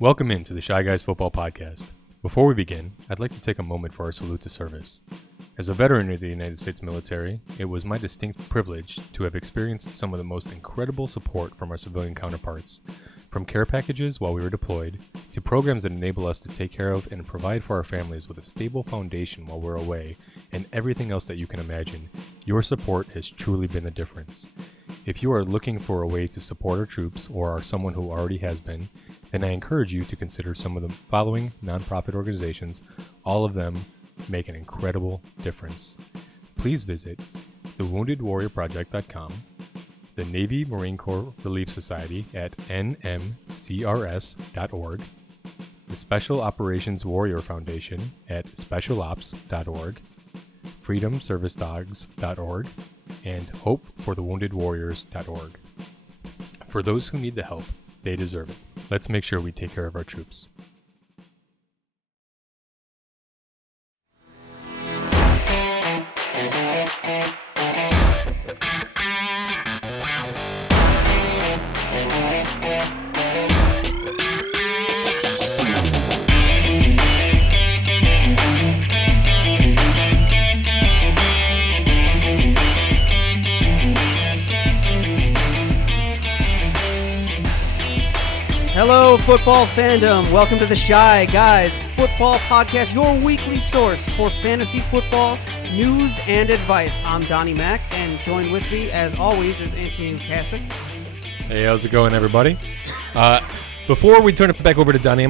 Welcome into the ChiGuys Football Podcast. Before we begin, I'd like to take a moment for our salute to service. As a veteran of the United States military, it was my distinct privilege to have experienced some of the most incredible support from our civilian counterparts. From care packages while we were deployed, to programs that enable us to take care of and provide for our families with a stable foundation while we're away, and everything else that you can imagine, your support has truly been the difference. If you are looking for a way to support our troops or are someone who already has been, then I encourage you to consider some of the following nonprofit organizations. All of them make an incredible difference. Please visit thewoundedwarriorproject.com, the Navy Marine Corps Relief Society at nmcrs.org, the Special Operations Warrior Foundation at specialops.org, freedomservicedogs.org, and hopeforthewoundedwarriors.org. For those who need the help, they deserve it. Let's make sure we take care of our troops. Hello, football fandom. Welcome to the ChiGuys Football Podcast, your weekly source for fantasy football news and advice. I'm Donnie Mack, and joined with me, as always, is Anthony Kasich. Hey, how's it going, everybody? Before we turn it back over to Donnie,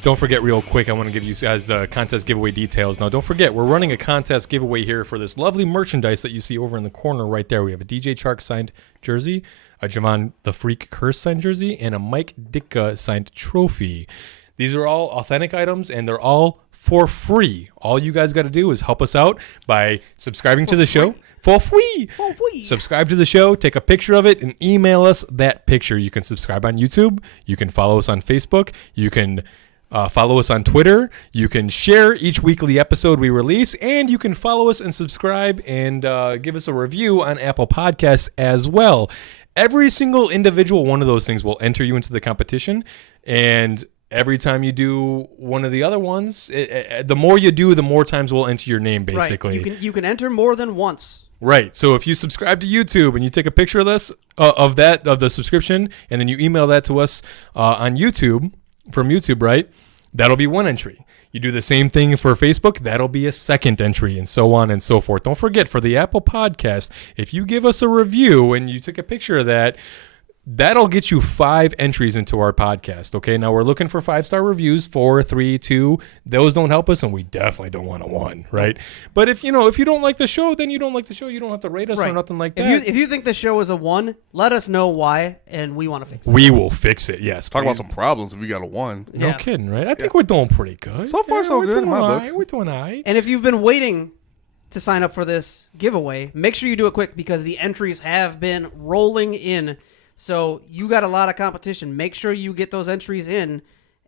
don't forget real quick, I want to give you guys the contest giveaway details. Now, don't forget, we're running a contest giveaway here for this lovely merchandise that you see over in the corner right there. We have a DJ Chark signed jersey, a Javon the Freak Curse signed jersey, and a Mike Ditka signed trophy. These are all authentic items, and they're all for free. All you guys got to do is help us out by subscribing to the show. For free. For free. Subscribe to the show, take a picture of it, and email us that picture. You can subscribe on YouTube. You can follow us on Facebook. You can follow us on Twitter. You can share each weekly episode we release, and you can follow us and subscribe and give us a review on Apple Podcasts as well. Every single individual one of those things will enter you into the competition, and every time you do one of the other ones, the more you do, the more times we'll enter your name, basically. Right. You can enter more than once. Right. So if you subscribe to YouTube and you take a picture of this, of the subscription, and then you email that to us on YouTube, from YouTube, right, that'll be one entry. You do the same thing for Facebook, that'll be a second entry, and so on and so forth. Don't forget, for the Apple Podcast, if you give us a review and you took a picture of that, that'll get you 5 entries into our podcast, okay? Now, we're looking for 5-star reviews, 4, 3, 2. Those don't help us, and we definitely don't want a 1, right? But if you don't like the show, then you don't like the show. You don't have to rate us or nothing like that. If you think the show is a 1, let us know why, and we want to fix it. We will fix it, yes. Talk about some problems if we got a 1. No kidding, right? I think we're doing pretty good. So far, so good in my book. We're doing all right. And if you've been waiting to sign up for this giveaway, make sure you do it quick because the entries have been rolling in. So you got a lot of competition. Make sure you get those entries in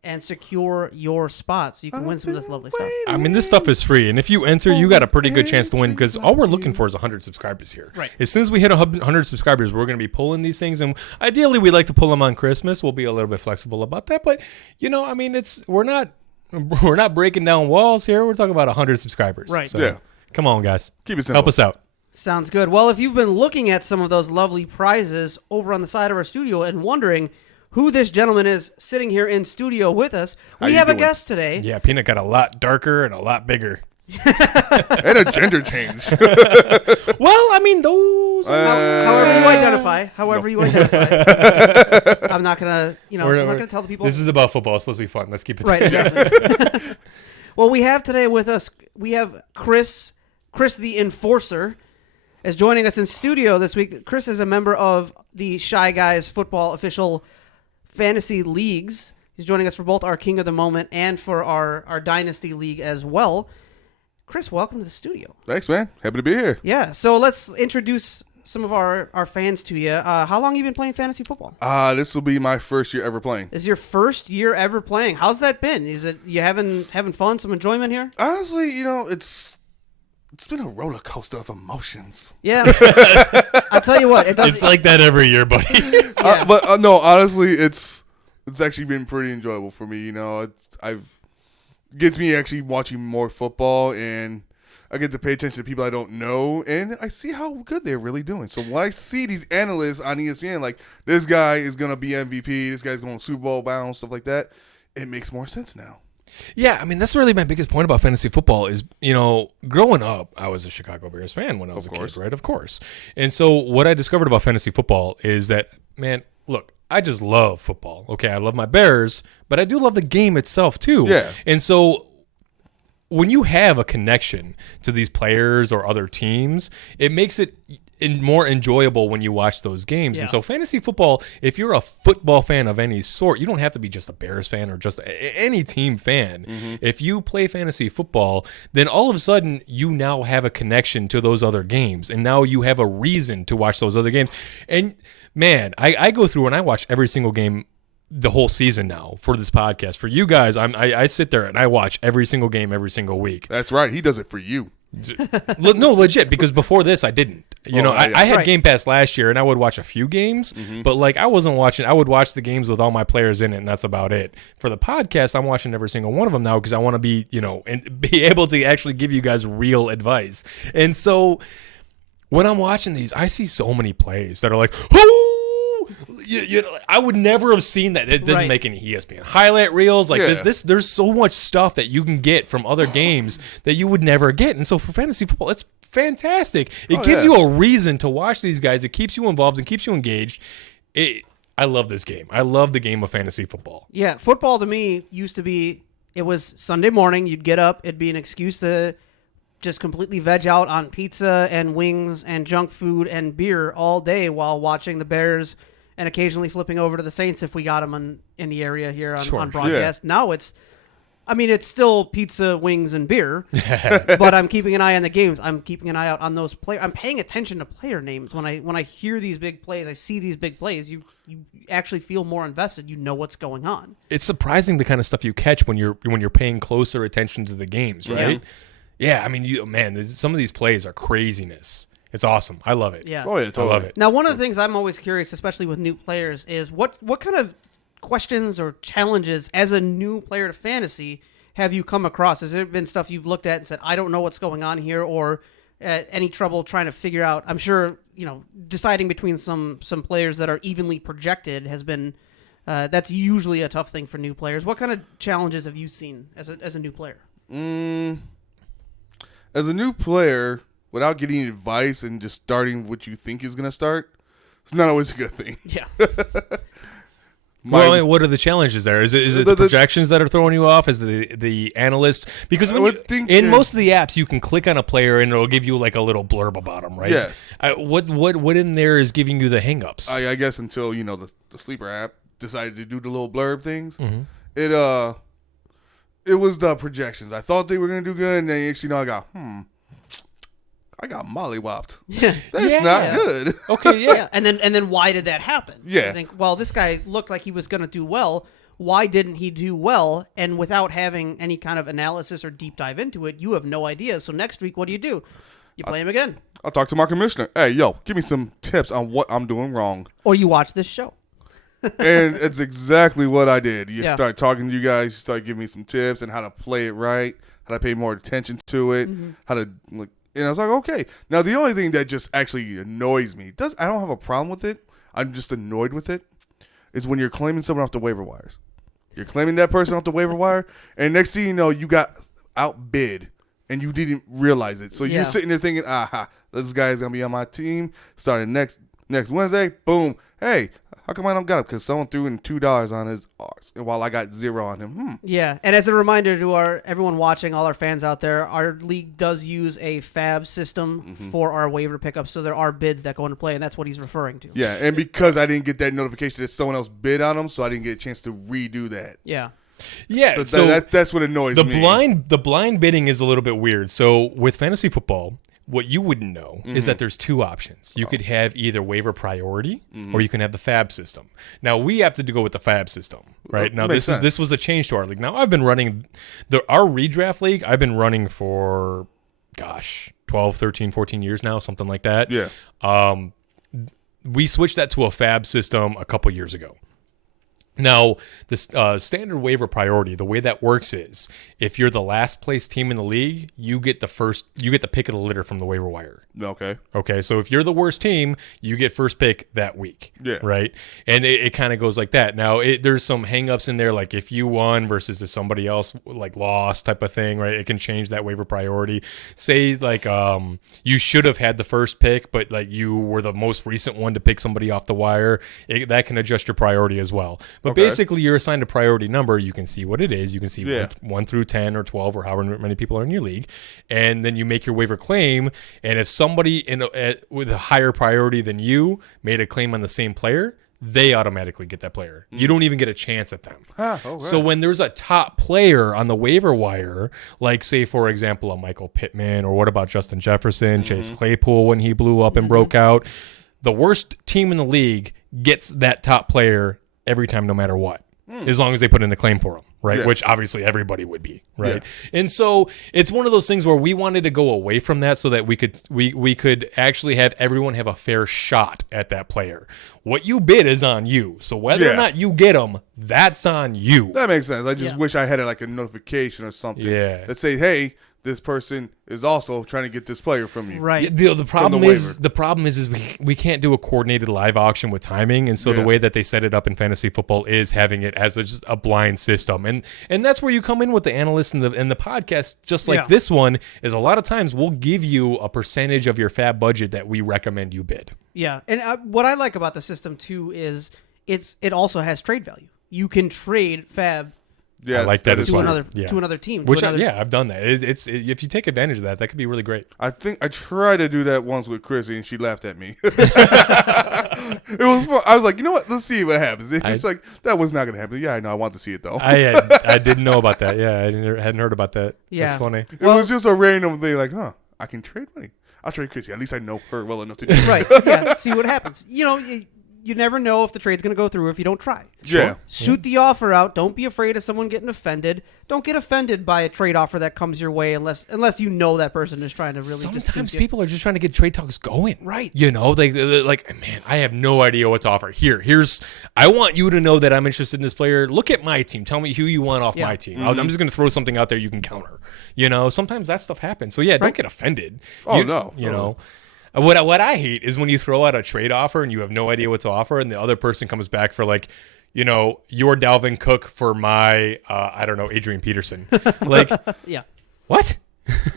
and secure your spot so you can win some of this lovely stuff. I mean, this stuff is free, and if you enter, you got a pretty good chance to win because all we're looking for is 100 subscribers here. Right. As soon as we hit 100 subscribers, we're going to be pulling these things, and ideally, we like to pull them on Christmas. We'll be a little bit flexible about that, but we're not breaking down walls here. We're talking about 100 subscribers. Right. So, yeah. Come on, guys. Keep it simple. Help us out. Sounds good. Well, if you've been looking at some of those lovely prizes over on the side of our studio and wondering who this gentleman is sitting here in studio with us, we have a guest today. Yeah, Peanut got a lot darker and a lot bigger. And a gender change. Well, I mean, those are however you identify. I'm not gonna, I'm not gonna tell the people. This is about football. It's supposed to be fun. Let's keep it right. Exactly. Well, we have today with us. We have Chris the Enforcer, is joining us in studio this week. Chris is a member of the ChiGuys Football official fantasy leagues. He's joining us for both our King of the Moment and for our Dynasty League as well. Chris, welcome to the studio. Thanks, man. Happy to be here. Yeah, so let's introduce some of our fans to you. How long have you been playing fantasy football? This will be my first year ever playing. This is your first year ever playing. How's that been? Is it you having fun, some enjoyment here? Honestly, it's been a roller coaster of emotions. Yeah. I'll tell you what. It's like that every year, buddy. But no, honestly, it's It's actually been pretty enjoyable for me. Gets me actually watching more football, and I get to pay attention to people I don't know, and I see how good they're really doing. So when I see these analysts on ESPN, like this guy is gonna be MVP, this guy's going Super Bowl bound, stuff like that, it makes more sense now. Yeah, I mean, that's really my biggest point about fantasy football is, growing up, I was a Chicago Bears fan when I was a kid, right? Of course. And so what I discovered about fantasy football is that, man, look, I just love football. Okay, I love my Bears, but I do love the game itself too. Yeah. And so when you have a connection to these players or other teams, it makes it more enjoyable when you watch those games. Yeah. And so fantasy football, if you're a football fan of any sort, you don't have to be just a Bears fan or just any team fan. Mm-hmm. If you play fantasy football, then all of a sudden you now have a connection to those other games, and now you have a reason to watch those other games. And man, I go through and I watch every single game the whole season now for this podcast. For you guys, I sit there and I watch every single game every single week. That's right. He does it for you. No, legit, because before this I didn't. I had Right. Game Pass last year and I would watch a few games, but like I wasn't watching. I would watch the games with all my players in it, and that's about it. For the podcast, I'm watching every single one of them now because I want to be, and be able to actually give you guys real advice. And so when I'm watching these, I see so many plays that are like, oh, I would never have seen that. It doesn't Right. make any ESPN highlight reels. Like Yeah. there's so much stuff that you can get from other games that you would never get. And so for fantasy football, it's fantastic. It gives you a reason to watch these guys. It keeps you involved and keeps you engaged. I love this game. I love the game of fantasy football. Yeah, football to me used to be, it was Sunday morning, you'd get up, it'd be an excuse to just completely veg out on pizza and wings and junk food and beer all day while watching the Bears and occasionally flipping over to the Saints if we got them in the area here on broadcast. Now it's still pizza, wings, and beer, but I'm keeping an eye on the games. I'm keeping an eye out on those players. I'm paying attention to player names. When I hear these big plays, I see these big plays, you actually feel more invested. You know what's going on. It's surprising the kind of stuff you catch when you're paying closer attention to the games, right? Yeah, I mean, some of these plays are craziness. It's awesome. I love it. Yeah. Oh yeah, totally. I love it. Now, one of the things I'm always curious, especially with new players, is what kind of questions or challenges as a new player to fantasy have you come across? Has there been stuff you've looked at and said, I don't know what's going on here, or any trouble trying to figure out? I'm sure, deciding between some players that are evenly projected has been, that's usually a tough thing for new players. What kind of challenges have you seen as a new player? As a new player, without getting advice and just starting what you think is going to start, it's not always a good thing. Yeah. What are the challenges there? Is it the projections that are throwing you off? Is the analyst? Because in most of the apps, you can click on a player and it'll give you like a little blurb about them, right? Yes. What in there is giving you the hangups? I guess until the sleeper app decided to do the little blurb things, it was the projections. I thought they were gonna do good, and then actually, I got mollywopped. Yeah. That's not good. Okay, yeah. Yeah. And then why did that happen? Yeah. You think, well, this guy looked like he was going to do well. Why didn't he do well? And without having any kind of analysis or deep dive into it, you have no idea. So next week, what do? You play him again. I'll talk to my commissioner. Hey, yo, give me some tips on what I'm doing wrong. Or you watch this show. And it's exactly what I did. You Yeah. start talking to you guys, you start giving me some tips and how to play it right, how to pay more attention to it, how to and I was like, okay. Now the only thing that just actually annoys me, I don't have a problem with it, I'm just annoyed with it, is when you're claiming someone off the waiver wires. You're claiming that person off the waiver wire, and next thing you know, you got outbid and you didn't realize it. So you're sitting there thinking, this guy's gonna be on my team starting next Wednesday. Boom. Hey, how come I don't got him? Because someone threw in $2 on his while I got 0 on him. Yeah. And as a reminder to everyone watching, all our fans out there, our league does use a fab system for our waiver pickups. So there are bids that go into play, and that's what he's referring to. Yeah, and because I didn't get that notification that someone else bid on him, so I didn't get a chance to redo that. Yeah. Yeah. So that's what annoys me. The blind bidding is a little bit weird. So with fantasy football, what you wouldn't know is that there's two options. You could have either waiver priority or you can have the fab system. Now we have to go with the fab system, right? Now this was a change to our league. Now I've been running our redraft league. I've been running for 12, 13, 14 years now, something like that. Yeah. We switched that to a fab system a couple years ago. Now, this standard waiver priority, the way that works is if you're the last place team in the league, you get the pick of the litter from the waiver wire. Okay. Okay, so if you're the worst team, you get first pick that week. Yeah. Right? And it kind of goes like that. Now, there's some hangups in there, like if you won versus if somebody else like lost type of thing, right? It can change that waiver priority. Say like you should have had the first pick, but like you were the most recent one to pick somebody off the wire. That can adjust your priority as well. But basically, you're assigned a priority number. You can see what it is. You can see 1 through 10 or 12 or however many people are in your league. And then you make your waiver claim. And if somebody with a higher priority than you made a claim on the same player, they automatically get that player. You don't even get a chance at them. So when there's a top player on the waiver wire, like say, for example, a Michael Pittman, or what about Justin Jefferson, Chase Claypool when he blew up and broke out, the worst team in the league gets that top player every time, no matter what, as long as they put in a claim for him, right? Yes. Which obviously everybody would be, right? And so it's one of those things where we wanted to go away from that so that we could actually have everyone have a fair shot at that player. What you bid is on you. So whether or not you get them, that's on you. That makes sense. I just wish I had like a notification or something that say, hey, this person is also trying to get this player from you. Right. The problem is we can't do a coordinated live auction with timing, and so the way that they set it up in fantasy football is having it as just a blind system, and that's where you come in with the analysts and the podcast, just like this one is. A lot of times we'll give you a percentage of your fab budget that we recommend you bid. Yeah, and what I like about the system too is it also has trade value. You can trade fab. Yeah, I like that as well. To another team. Which I've done that. It's if you take advantage of that, that could be really great. I think I tried to do that once with Chrissy, and she laughed at me. It was fun. I was like, you know what? Let's see what happens. It's like, that was not going to happen. Yeah, I know. I want to see it, though. I didn't know about that. Yeah, I hadn't heard about that. Yeah. That's funny. It was just a random thing like, I can trade money. I'll trade Chrissy. At least I know her well enough to do it. Right. Yeah. See what happens. You know, you never know if the trade's going to go through if you don't try. Yeah. Shoot the offer out. Don't be afraid of someone getting offended. Don't get offended by a trade offer that comes your way unless you know that person is trying to really Sometimes people are just trying to get trade talks going. Right. You know, they're like, man, I have no idea what to offer. I want you to know that I'm interested in this player. Look at my team. Tell me who you want off my team. I'm just going to throw something out there you can counter. You know, sometimes that stuff happens. So, don't get offended. You know. What I hate is when you throw out a trade offer and you have no idea what to offer, and the other person comes back for like, you know, your Dalvin Cook for my, I don't know, Adrian Peterson. Like, what?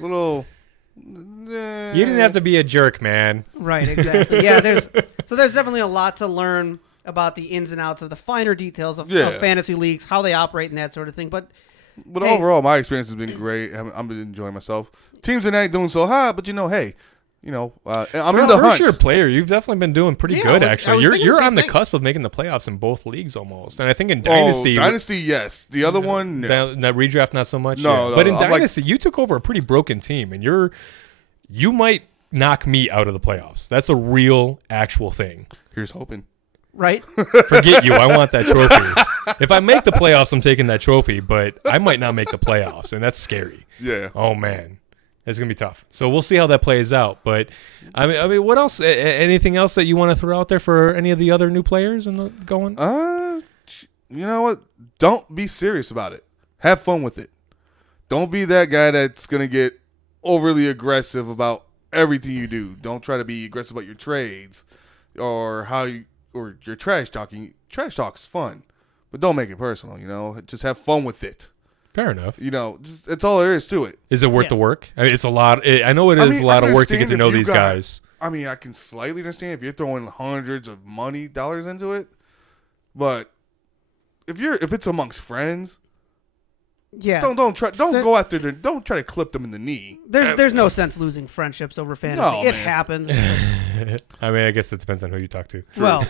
Little. You didn't have to be a jerk, man. Right, exactly. Yeah, there's definitely a lot to learn about the ins and outs of the finer details of fantasy leagues, how they operate and that sort of thing. But overall, my experience has been great. I've been enjoying myself. Teams are not doing so hot, but hey. I'm in the hunt. You're a player. You've definitely been doing pretty good, actually. You're on the cusp of making the playoffs in both leagues almost. And I think in Dynasty... Dynasty, yes. The other one, no. That redraft, not so much. No. But in Dynasty, you took over a pretty broken team, and you might knock me out of the playoffs. That's a real, actual thing. Here's hoping. Right? Forget you. I want that trophy. If I make the playoffs, I'm taking that trophy, but I might not make the playoffs, and that's scary. Yeah. Oh, man. It's going to be tough. So we'll see how that plays out. But, I mean, what else? Anything else that you want to throw out there for any of the other new players going? You know what? Don't be serious about it. Have fun with it. Don't be that guy that's going to get overly aggressive about everything you do. Don't try to be aggressive about your trades or your trash talking. Trash talk's fun, but don't make it personal, Just have fun with it. Fair enough. Just it's all there is to it. Is it worth the work? I mean, it's a lot. I know it is a lot of work to get to know these guys. I mean, I can slightly understand if you're throwing hundreds of dollars into it, but if it's amongst friends, don't go after them. Don't try to clip them in the knee. There's no sense losing friendships over fantasy. No, it man. happens. I mean, I guess it depends on who you talk to. True. Well,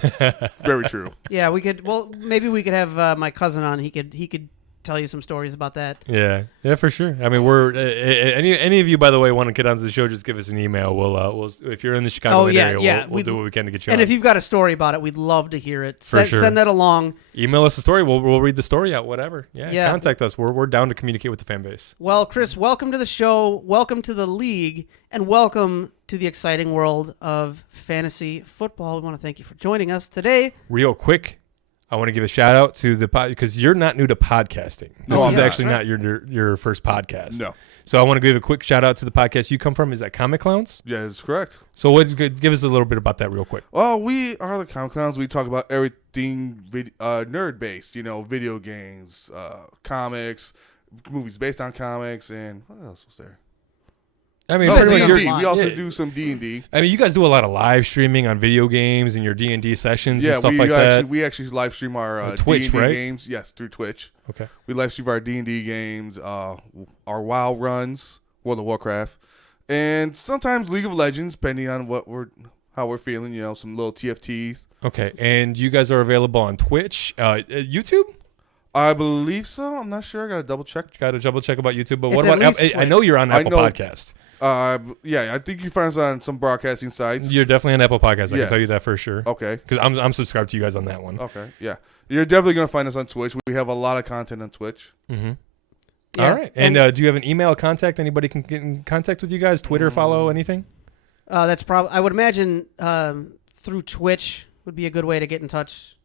very true. Yeah, we could. Well, maybe we could have my cousin on. He could tell you some stories about that. Yeah, for sure. I mean, we're any of you, by the way, want to get onto the show, just give us an email. We'll if you're in the Chicago area, we'll do what we can to get you on. And if you've got a story about it, we'd love to hear it. Sure. Send that along. Email us a story. We'll read the story out. Whatever. Yeah. Contact us. We're down to communicate with the fan base. Well, Chris, welcome to the show. Welcome to the league, and welcome to the exciting world of fantasy football. We want to thank you for joining us today. Real quick. I want to give a shout out to the because you're not new to podcasting. This No, is I'm actually not. not your first podcast. No. So I want to give a quick shout out to the podcast you come from. Is that Comic Clowns? Yeah, that's correct. So give us a little bit about that real quick. Well, we are the Comic Clowns. We talk about everything nerd based. Video games, comics, movies based on comics, and what else was there? I mean, Oh, pretty much D&D. you're- We also yeah. do some D&D. I mean, you guys do a lot of live streaming on video games and your D&D sessions and stuff like that. We actually live stream our Twitch, D&D right? games. Yes, through Twitch. Okay. We live stream our D&D games, our WoW runs, World of Warcraft, and sometimes League of Legends, depending on how we're feeling. Some little TFTs. Okay. And you guys are available on Twitch, YouTube? I believe so. I'm not sure. I gotta double check. Got to double check about YouTube. But It's what at about least I know you're on I Apple know- Podcast. Yeah, I think you find us on some broadcasting sites. You're definitely on Apple Podcast. I can Yes. tell you that for sure. Okay. Because I'm subscribed to you guys on that one. Okay. Yeah, you're definitely gonna find us on Twitch. We have a lot of content on Twitch. Mm-hmm. Yeah. All right. And do you have an email contact? Anybody can get in contact with you guys? Twitter, follow, anything? That's probably. I would imagine through Twitch would be a good way to get in touch.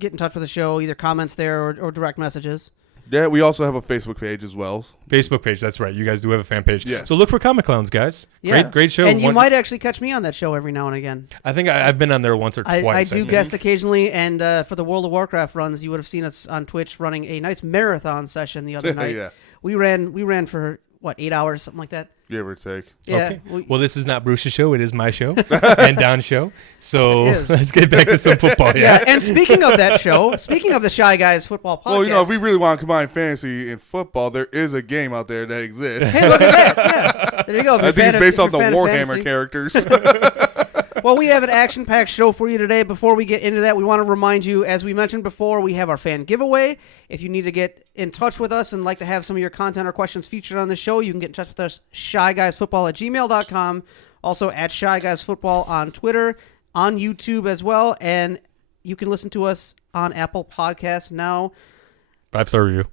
Get in touch with the show, either comments there or direct messages. Yeah, we also have a Facebook page as well. Facebook page. That's right. You guys do have a fan page. Yes. So look for Comic Clowns, guys. Yeah. Great show. And you might actually catch me on that show every now and again. I think I've been on there once or twice. I do think. guest occasionally, and for the World of Warcraft runs, you would have seen us on Twitch running a nice marathon session the other night. Yeah, We ran for 8 hours, something like that. give or take. Yeah. Okay. Well, this is not Bruce's show. It is my show and Don's show. So It is. let's get back to some football. Yeah. Yeah. And speaking of that show, speaking of the Shy Guys football podcast. Well, if we really want to combine fantasy and football, there is a game out there that exists. Hey, look at that! Yeah, there you go. If I you're think it's fan based of, off the if you're a fan of Warhammer fantasy. characters. Well, we have an action-packed show for you today. Before we get into that, we want to remind you, as we mentioned before, we have our fan giveaway. If you need to get in touch with us and like to have some of your content or questions featured on the show, you can get in touch with us, shyguysfootball@gmail.com. Also, at shyguysfootball on Twitter, on YouTube as well. And you can listen to us on Apple Podcasts now. 5-star review.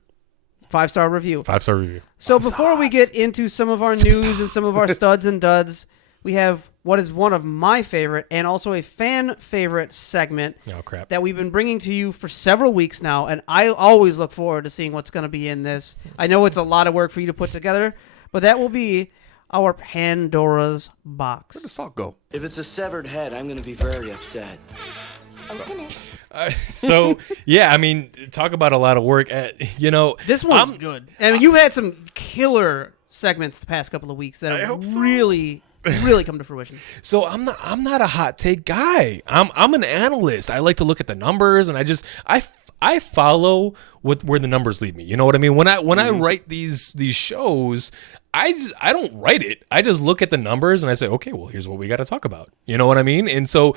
5-star review. 5-star review. So before we get into some of our news and some of our studs and duds, we have what is one of my favorite and also a fan favorite segment Oh crap. that we've been bringing to you for several weeks now, and I always look forward to seeing what's going to be in this. I know it's a lot of work for you to put together, but that will be our Pandora's box. Where'd the salt go? If it's a severed head, I'm going to be very upset. Open it. So yeah, I mean, talk about a lot of work. This one's I'm- good. I mean, you've had some killer segments the past couple of weeks that have hope so. really come to fruition. So I'm not a hot take guy. I'm an analyst. I like to look at the numbers, and I follow where the numbers lead me. You know what I mean? When I write these shows, I don't write it. I just look at the numbers and I say, okay, well, here's what we got to talk about. You know what I mean? And so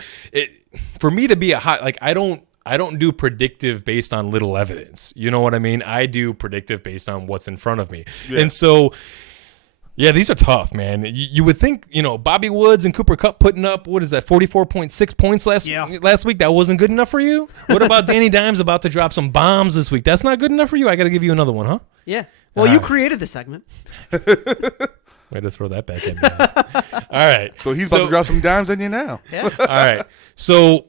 for me to be a hot, like, I don't do predictive based on little evidence. You know what I mean? I do predictive based on what's in front of me. Yeah. And so, yeah, these are tough, man. You would think, Bobby Woods and Cooper Kupp putting up, 44.6 points last week? That wasn't good enough for you? What about Danny Dimes about to drop some bombs this week? That's not good enough for you? I got to give you another one, huh? Yeah. Well, you created the segment. Way to throw that back at me. All right. So he's about to drop some dimes on you now. Yeah. All right. So,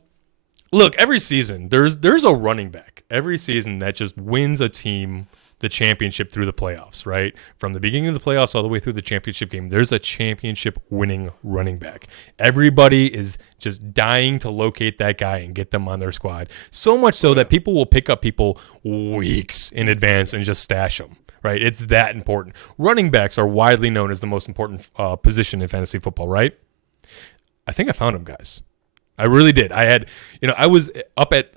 look, every season there's a running back every season that just wins a team the championship through the playoffs, right? From the beginning of the playoffs all the way through the championship game, there's a championship winning running back. Everybody is just dying to locate that guy and get them on their squad. So much so that people will pick up people weeks in advance and just stash them. Right, it's that important. Running backs are widely known as the most important position in fantasy football, right? I think I found them, guys. I really did. I was up at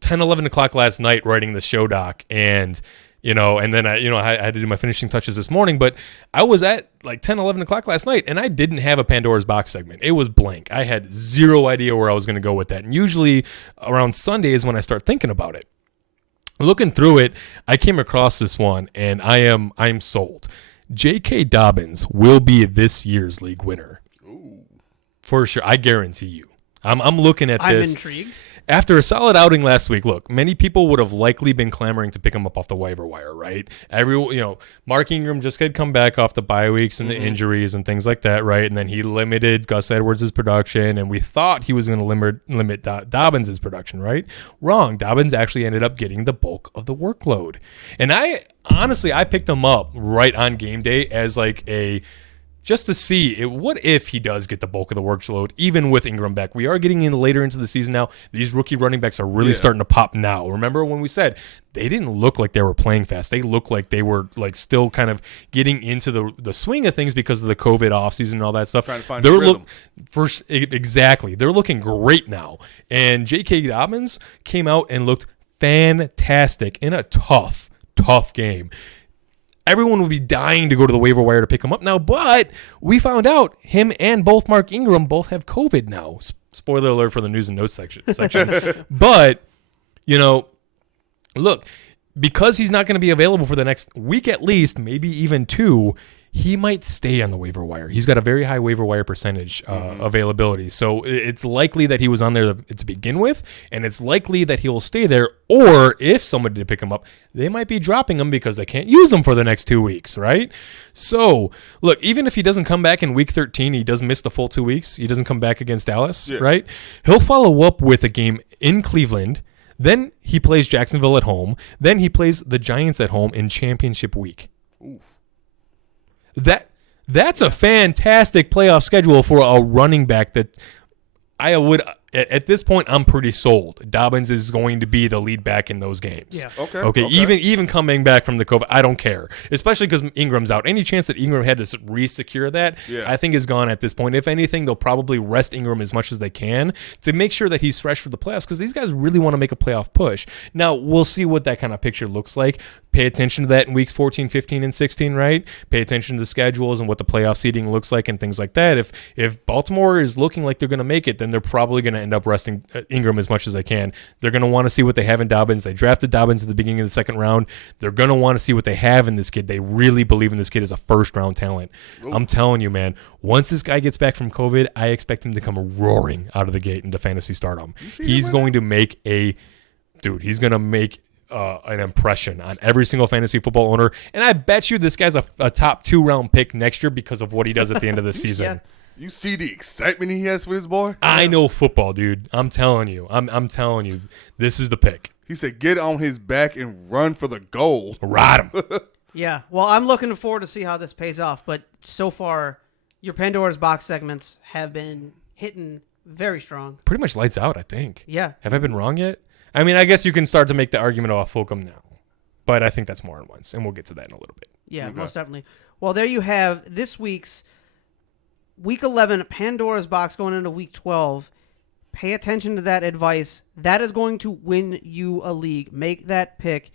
10, 11 o'clock last night writing the show doc, and then I had to do my finishing touches this morning, but I was at like 10, 11 o'clock last night, and I didn't have a Pandora's box segment. It was blank. I had zero idea where I was going to go with that, and usually around Sunday is when I start thinking about it. Looking through it, I came across this one, and I'm sold. J.K. Dobbins will be this year's league winner. Ooh. For sure. I guarantee you. I'm looking at this. I'm intrigued. After a solid outing last week, look, many people would have likely been clamoring to pick him up off the waiver wire, right? Mark Ingram just had come back off the bye weeks and the injuries and things like that, right? And then he limited Gus Edwards' production, and we thought he was going to limit Dobbins' production, right? Wrong. Dobbins actually ended up getting the bulk of the workload. And I picked him up right on game day as like just to see what if he does get the bulk of the workload, even with Ingram back. We are getting in later into the season now. These rookie running backs are really starting to pop now. Remember when we said they didn't look like they were playing fast? They looked like they were like still kind of getting into the swing of things because of the COVID offseason and all that stuff. Trying to find their rhythm. Exactly. They're looking great now. And J.K. Dobbins came out and looked fantastic in a tough game. Everyone would be dying to go to the waiver wire to pick him up now, but we found out him and both Mark Ingram both have COVID now. Spoiler alert for the news and notes section. But, look, because he's not going to be available for the next week at least, maybe even 2, he might stay on the waiver wire. He's got a very high waiver wire percentage availability. So it's likely that he was on there to begin with, and it's likely that he will stay there. Or if somebody did pick him up, they might be dropping him because they can't use him for the next 2 weeks, right? So, look, even if he doesn't come back in week 13, he does miss the full 2 weeks. He doesn't come back against Dallas, right? He'll follow up with a game in Cleveland. Then he plays Jacksonville at home. Then he plays the Giants at home in championship week. Oof. That's a fantastic playoff schedule for a running back that I would at this point I'm pretty sold. Dobbins is going to be the lead back in those games. Yeah. Okay. Even coming back from the COVID, I don't care. Especially because Ingram's out. Any chance that Ingram had to re-secure that, I think is gone at this point. If anything, they'll probably rest Ingram as much as they can to make sure that he's fresh for the playoffs because these guys really want to make a playoff push. Now, we'll see what that kind of picture looks like. Pay attention to that in weeks 14, 15, and 16, right? Pay attention to the schedules and what the playoff seeding looks like and things like that. If Baltimore is looking like they're going to make it, then they're probably going to end up resting Ingram as much as they can. They're going to want to see what they have in Dobbins. They drafted Dobbins at the beginning of the second round. They're going to want to see what they have in this kid. They really believe in this kid as a first-round talent. Ooh. I'm telling you, man, once this guy gets back from COVID, I expect him to come roaring out of the gate into fantasy stardom. He's going to make he's going to make an impression on every single fantasy football owner. And I bet you this guy's a top 2-round pick next year because of what he does at the end of the season. Yeah. You see the excitement he has for his boy? I know football, dude. I'm telling you. I'm telling you. This is the pick. He said, get on his back and run for the goal. Ride him. Yeah. Well, I'm looking forward to see how this pays off. But so far, your Pandora's box segments have been hitting very strong. Pretty much lights out, I think. Yeah. Have I been wrong yet? I mean, I guess you can start to make the argument about Fulcum now. But I think that's more than once. And we'll get to that in a little bit. Yeah, most definitely. Well, there you have this week's Week 11, Pandora's box going into Week 12. Pay attention to that advice. That is going to win you a league. Make that pick.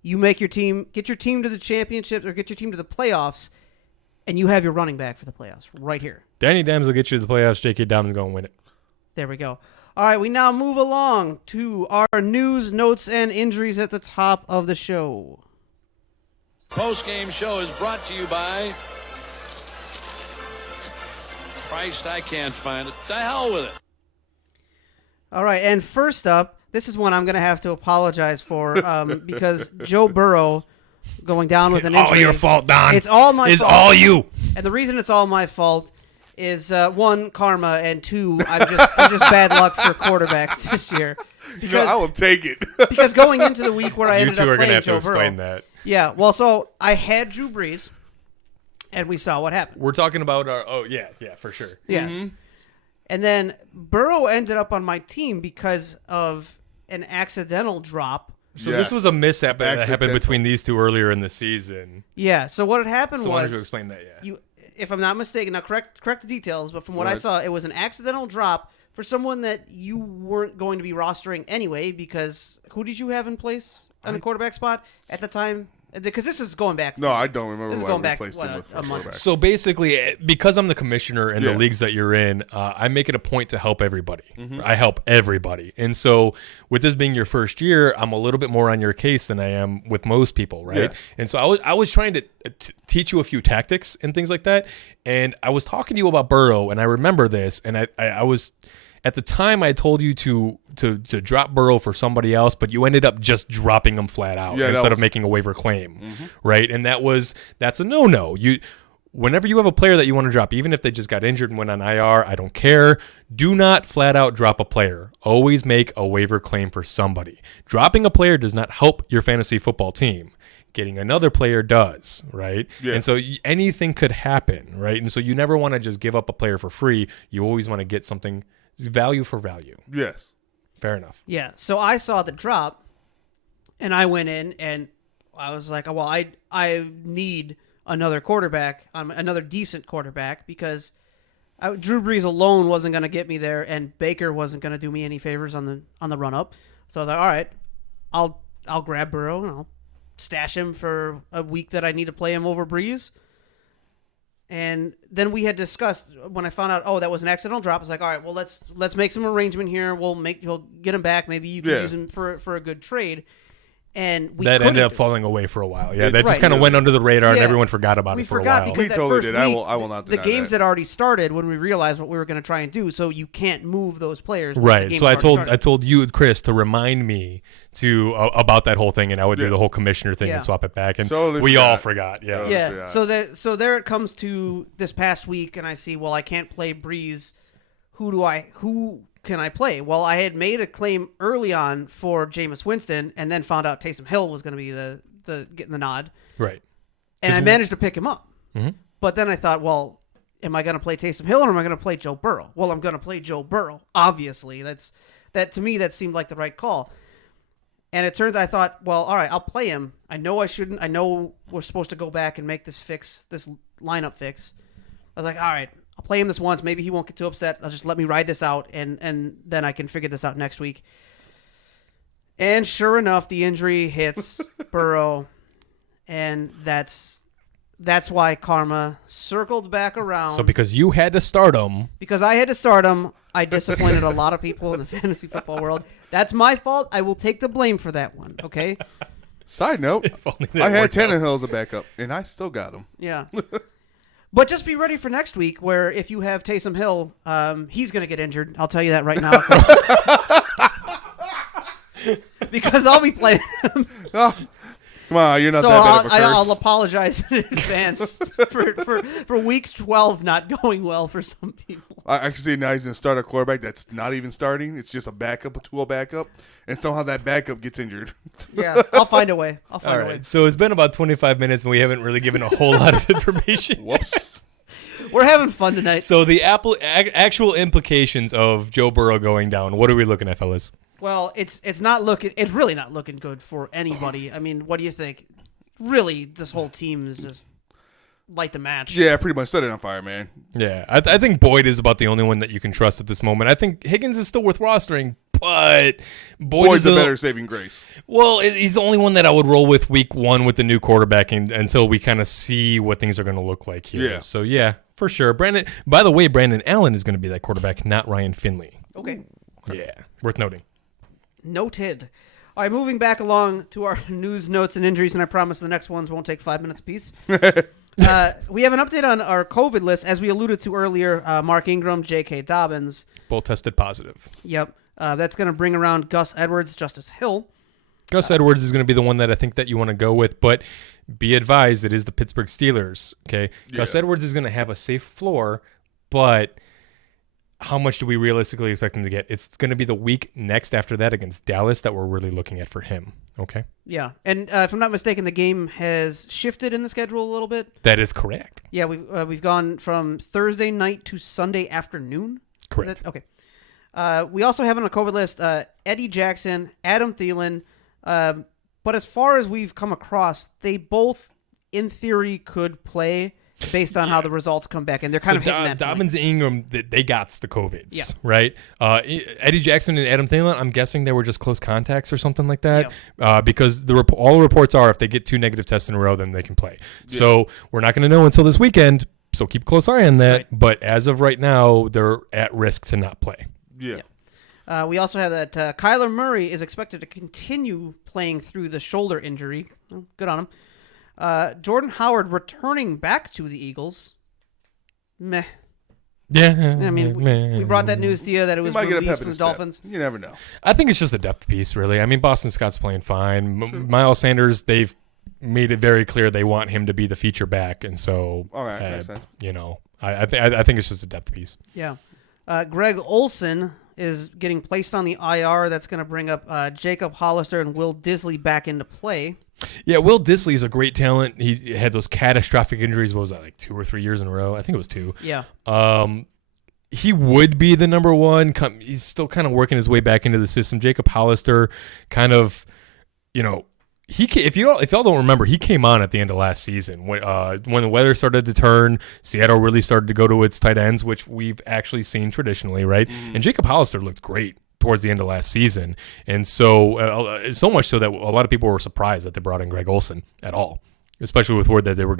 You make your team, get your team to the championships or get your team to the playoffs, and you have your running back for the playoffs right here. Danny Dimes will get you to the playoffs. J.K. Dobbins is going to win it. There we go. All right, we now move along to our news, notes, and injuries at the top of the show. Post-game show is brought to you by... Christ, I can't find it. The hell with it. All right, and first up, this is one I'm going to have to apologize for because Joe Burrow going down with an injury. All your fault, Don. It's all my fault. It's all you. And the reason it's all my fault is, 1, karma, and 2, I'm just bad luck for quarterbacks this year. Because, I will take it. Because going into the week where I you ended two up are playing gonna have Joe to explain Burrow, that. Yeah, well, so I had Drew Brees, and we saw what happened. We're talking about our... Oh, yeah, for sure. Yeah. Mm-hmm. And then Burrow ended up on my team because of an accidental drop. So this was a mishap that happened between these two earlier in the season. Yeah, so what had happened was... I wanted to explain that, yeah. If I'm not mistaken, now correct the details, but from what I saw, it was an accidental drop for someone that you weren't going to be rostering anyway because who did you have in place on the quarterback spot at the time? Because this is going back. No, I don't remember. This is going back a month. So basically, because I'm the commissioner in the leagues that you're in, I make it a point to help everybody. Mm-hmm. I help everybody. And so with this being your first year, I'm a little bit more on your case than I am with most people, right? Yeah. And so I was trying to teach you a few tactics and things like that. And I was talking to you about Burrow, and I remember this, and I was... At the time, I told you to drop Burrow for somebody else, but you ended up just dropping him flat out instead of making a waiver claim, right? And that's a no-no. Whenever you have a player that you want to drop, even if they just got injured and went on IR, I don't care. Do not flat out drop a player. Always make a waiver claim for somebody. Dropping a player does not help your fantasy football team. Getting another player does, right? Yeah. And so anything could happen, right? And so you never want to just give up a player for free. You always want to get something value for value. Yes. Fair enough. Yeah. So I saw the drop, and I went in, and I was like, well, I need another quarterback, another decent quarterback, because Drew Brees alone wasn't going to get me there, and Baker wasn't going to do me any favors on the run up. So I thought, all right, I'll grab Burrow and I'll stash him for a week that I need to play him over Brees. And then we had discussed, when I found out, that was an accidental drop, I was like, all right, well, let's make some arrangement here. We'll get him back. Maybe you can use him for a good trade. And that ended up falling away for a while. Yeah, that just kind of went under the radar, and everyone forgot about it for a while. Because we totally did. I will not deny the games that. had already started when we realized what we were going to try and do. So you can't move those players. Right. So I told you, Chris, to remind me about that whole thing, and I would do the whole commissioner thing and swap it back, and we all forgot. Yeah. Yeah. So there it comes to this past week, and I see, well, I can't play Brees. Who can I play? Well, I had made a claim early on for Jameis Winston, and then found out Taysom Hill was going to be the getting the nod. Right. And I managed to pick him up. Mm-hmm. But then I thought, well, am I going to play Taysom Hill or am I going to play Joe Burrow? Well, I'm going to play Joe Burrow. Obviously, to me that seemed like the right call. And it turns, I thought, well, all right, I'll play him. I know I shouldn't. I know we're supposed to go back and make this lineup fix. I was like, all right, I'll play him this once. Maybe he won't get too upset. I'll just let me ride this out, and then I can figure this out next week. And sure enough, the injury hits Burrow, and that's why karma circled back around. So because you had to start him. Because I had to start him, I disappointed a lot of people in the fantasy football world. That's my fault. I will take the blame for that one, okay? Side note, I had Tannehill as a backup, and I still got him. Yeah. But just be ready for next week, where if you have Taysom Hill, he's going to get injured. I'll tell you that right now. Because I'll be playing him. Oh, come on, you're not that bad of a curse. I'll apologize in advance for week 12 not going well for some people. I can see now he's going to start a quarterback that's not even starting. It's just a backup, a tool backup, and somehow that backup gets injured. Yeah, I'll find a way. All right. So it's been about 25 minutes, and we haven't really given a whole lot of information. Whoops. We're having fun tonight. So the actual implications of Joe Burrow going down, what are we looking at, fellas? Well, it's really not looking good for anybody. I mean, what do you think? Really, this whole team is just light the match. Yeah, pretty much set it on fire, man. Yeah, I think Boyd is about the only one that you can trust at this moment. I think Higgins is still worth rostering, but Boyd's a better saving grace. Well, he's the only one that I would roll with week one with the new quarterback until we kind of see what things are going to look like here. Yeah. So, yeah, for sure. By the way, Brandon Allen is going to be that quarterback, not Ryan Finley. Okay. Yeah, worth noting. Noted. All right, moving back along to our news, notes, and injuries, and I promise the next ones won't take 5 minutes apiece. We have an update on our COVID list. As we alluded to earlier, Mark Ingram, J.K. Dobbins. Both tested positive. Yep. That's going to bring around Gus Edwards, Justice Hill. Gus Edwards is going to be the one that I think that you want to go with, but be advised, it is the Pittsburgh Steelers, okay? Yeah. Gus Edwards is going to have a safe floor, but how much do we realistically expect him to get? It's going to be the week next after that against Dallas that we're really looking at for him. Okay? Yeah. And if I'm not mistaken, the game has shifted in the schedule a little bit. That is correct. Yeah, we've gone from Thursday night to Sunday afternoon. Correct. Okay. We also have on the COVID list Eddie Jackson, Adam Thielen. But as far as we've come across, they both, in theory, could play based on how the results come back, and they're kind of hitting that Dobbins and Ingram, they got the COVIDs, right? Eddie Jackson and Adam Thielen, I'm guessing they were just close contacts or something like that, because all the reports are if they get 2 negative tests in a row, then they can play. Yeah. So we're not going to know until this weekend, so keep a close eye on that. Right. But as of right now, they're at risk to not play. Yeah. We also have that Kyler Murray is expected to continue playing through the shoulder injury. Well, good on him. Jordan Howard returning back to the Eagles. Meh. Yeah. I mean, we brought that news to you that it He was might get a released pep from in the his step. Dolphins. You never know. I think it's just a depth piece, really. I mean, Boston Scott's playing fine. Miles Sanders, they've made it very clear they want him to be the feature back, and so All right, makes sense. you know, I think it's just a depth piece. Yeah. Greg Olson is getting placed on the IR. That's going to bring up Jacob Hollister and Will Disley back into play. Yeah, Will Disley is a great talent. He had those catastrophic injuries. What was that, like 2 or 3 years in a row? I think it was 2. Yeah. He would be the number one. He's still kind of working his way back into the system. Jacob Hollister, kind of, you know, if y'all don't remember, he came on at the end of last season when the weather started to turn. Seattle really started to go to its tight ends, which we've actually seen traditionally, right? And Jacob Hollister looked great towards the end of last season, and so much so that a lot of people were surprised that they brought in Greg Olson at all, especially with word that they were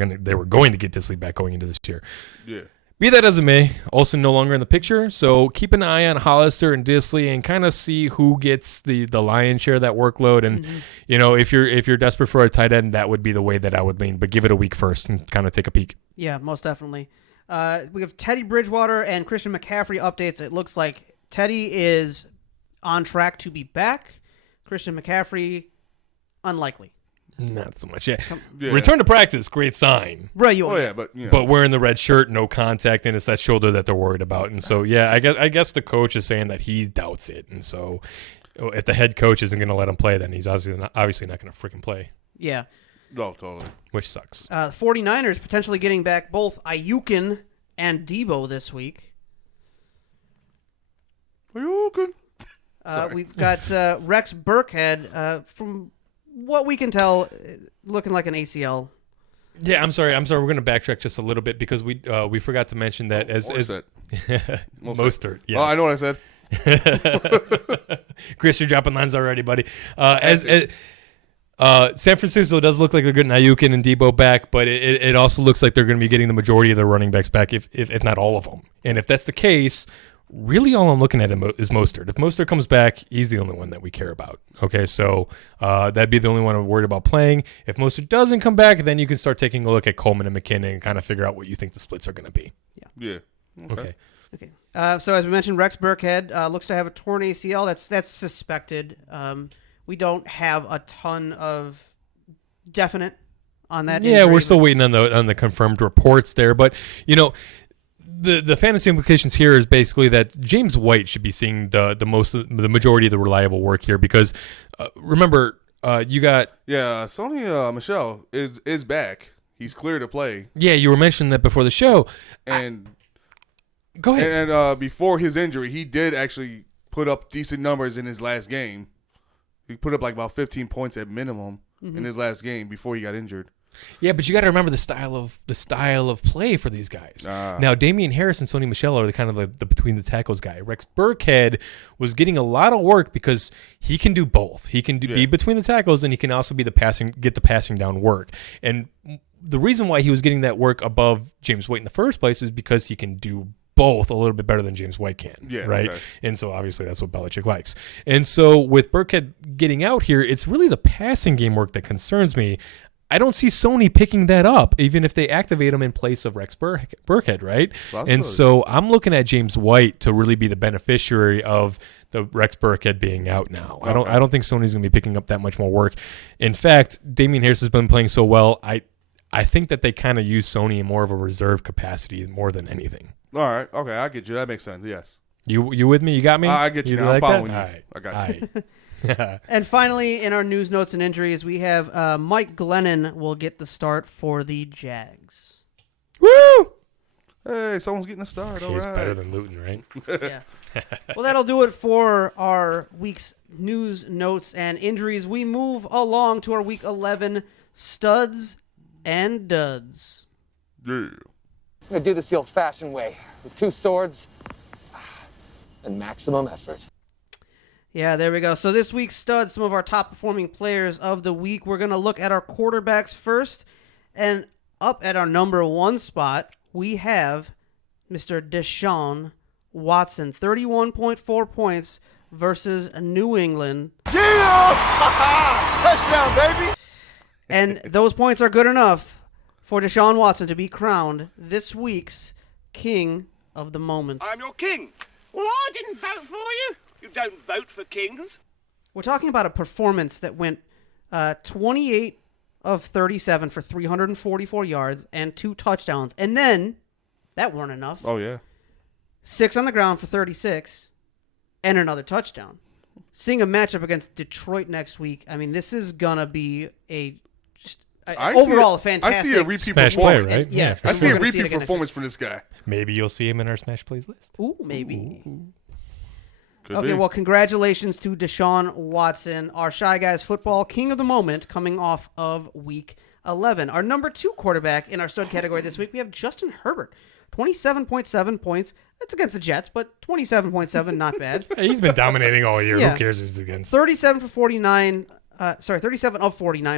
going to get Disley back going into this year. Yeah. Be that as it may, Olsen no longer in the picture, so keep an eye on Hollister and Disley and kind of see who gets the lion's share of that workload. And you know, if you're desperate for a tight end, that would be the way that I would lean. But give it a week first and kind of take a peek. Yeah, most definitely. We have Teddy Bridgewater and Christian McCaffrey updates. It looks like Teddy is on track to be back. Christian McCaffrey, unlikely. Not so much. Yeah. Yeah. Return to practice, great sign. Right, you Oh yeah, but you know. But wearing the red shirt, no contact, and it's that shoulder that they're worried about. And so, yeah, I guess the coach is saying that he doubts it. And so, if the head coach isn't going to let him play, then he's obviously not going to freaking play. Yeah. No, totally. Which sucks. 49ers potentially getting back both Ayukin and Debo this week. Ayukin. We've got Rex Burkhead, from what we can tell, looking like an ACL. Yeah, I'm sorry. We're going to backtrack just a little bit because we forgot to mention that Mostert. Mostert. Yes. Oh, I know what I said. Chris, you're dropping lines already, buddy. San Francisco does look like they're getting Ayukin and Debo back, but it also looks like they're going to be getting the majority of their running backs back, if not all of them. And if that's the case, really all I'm looking at is Mostert. If Mostert comes back, he's the only one that we care about. Okay, so that'd be the only one I'm worried about playing. If Mostert doesn't come back, then you can start taking a look at Coleman and McKinnon and kind of figure out what you think the splits are going to be. Yeah. Okay. So as we mentioned, Rex Burkhead looks to have a torn ACL. That's suspected. We don't have a ton of definite on that. Yeah, injury, we're still waiting on the confirmed reports there, but you know, the fantasy implications here is basically that James White should be seeing the majority of the reliable work here because remember you got Sony Michel is back. He's clear to play. Yeah, you were mentioning that before the show. And go ahead. And before his injury, he did actually put up decent numbers in his last game. He put up like about 15 points at minimum in his last game before he got injured. Yeah, but you got to remember the style of play for these guys. Now, Damian Harris and Sony Michel are the between the tackles guy. Rex Burkhead was getting a lot of work because he can do both. He can be between the tackles and he can also get the passing down work. And the reason why he was getting that work above James White in the first place is because he can do both a little bit better than James White can, right? Okay. And so obviously that's what Belichick likes. And so with Burkhead getting out here, it's really the passing game work that concerns me. I don't see Sony picking that up, even if they activate him in place of Rex Burkhead, right? And so I'm looking at James White to really be the beneficiary of the Rex Burkhead being out now. Okay. I don't think Sony's going to be picking up that much more work. In fact, Damian Harris has been playing so well, I think that they kind of use Sony in more of a reserve capacity more than anything. All right. Okay, I get you. That makes sense. Yes. You with me? You got me? I get you. Now. I'm following you. All right. I got you. And finally, in our news, notes, and injuries, we have Mike Glennon will get the start for the Jags. Woo! Hey, someone's getting a start. He's better than Luton, right? Yeah. Well, that'll do it for our week's news, notes, and injuries. We move along to our Week 11 studs and duds. Yeah. I'm going to do this the old-fashioned way, with 2 swords and maximum effort. Yeah, there we go. So this week's studs, some of our top-performing players of the week. We're going to look at our quarterbacks first. And up at our number 1 spot, we have Mr. Deshaun Watson, 31.4 points versus New England. Yeah! Touchdown, baby! And those points are good enough for Deshaun Watson to be crowned this week's King of the moment. I'm your king. Well, I didn't vote for you. You don't vote for kings. We're talking about a performance that went 28 of 37 for 344 yards and 2 touchdowns. And then, that weren't enough. Oh, yeah. 6 on the ground for 36 and another touchdown. Seeing a matchup against Detroit next week, I mean, this is going to be overall a fantastic. I see a repeat Smash play, performance. right? Yeah, I see we're a gonna see it repeat again performance from this guy. Maybe you'll see him in our Smash Plays list. Ooh, maybe. Could Okay, be. well, congratulations to Deshaun Watson, our Shy Guys football king of the moment, coming off of Week 11. Our number 2 quarterback in our stud category this week, we have Justin Herbert. 27.7 points. That's against the Jets, but 27.7, not bad. Hey, he's been dominating all year. Yeah. Who cares who's against? 37 of 49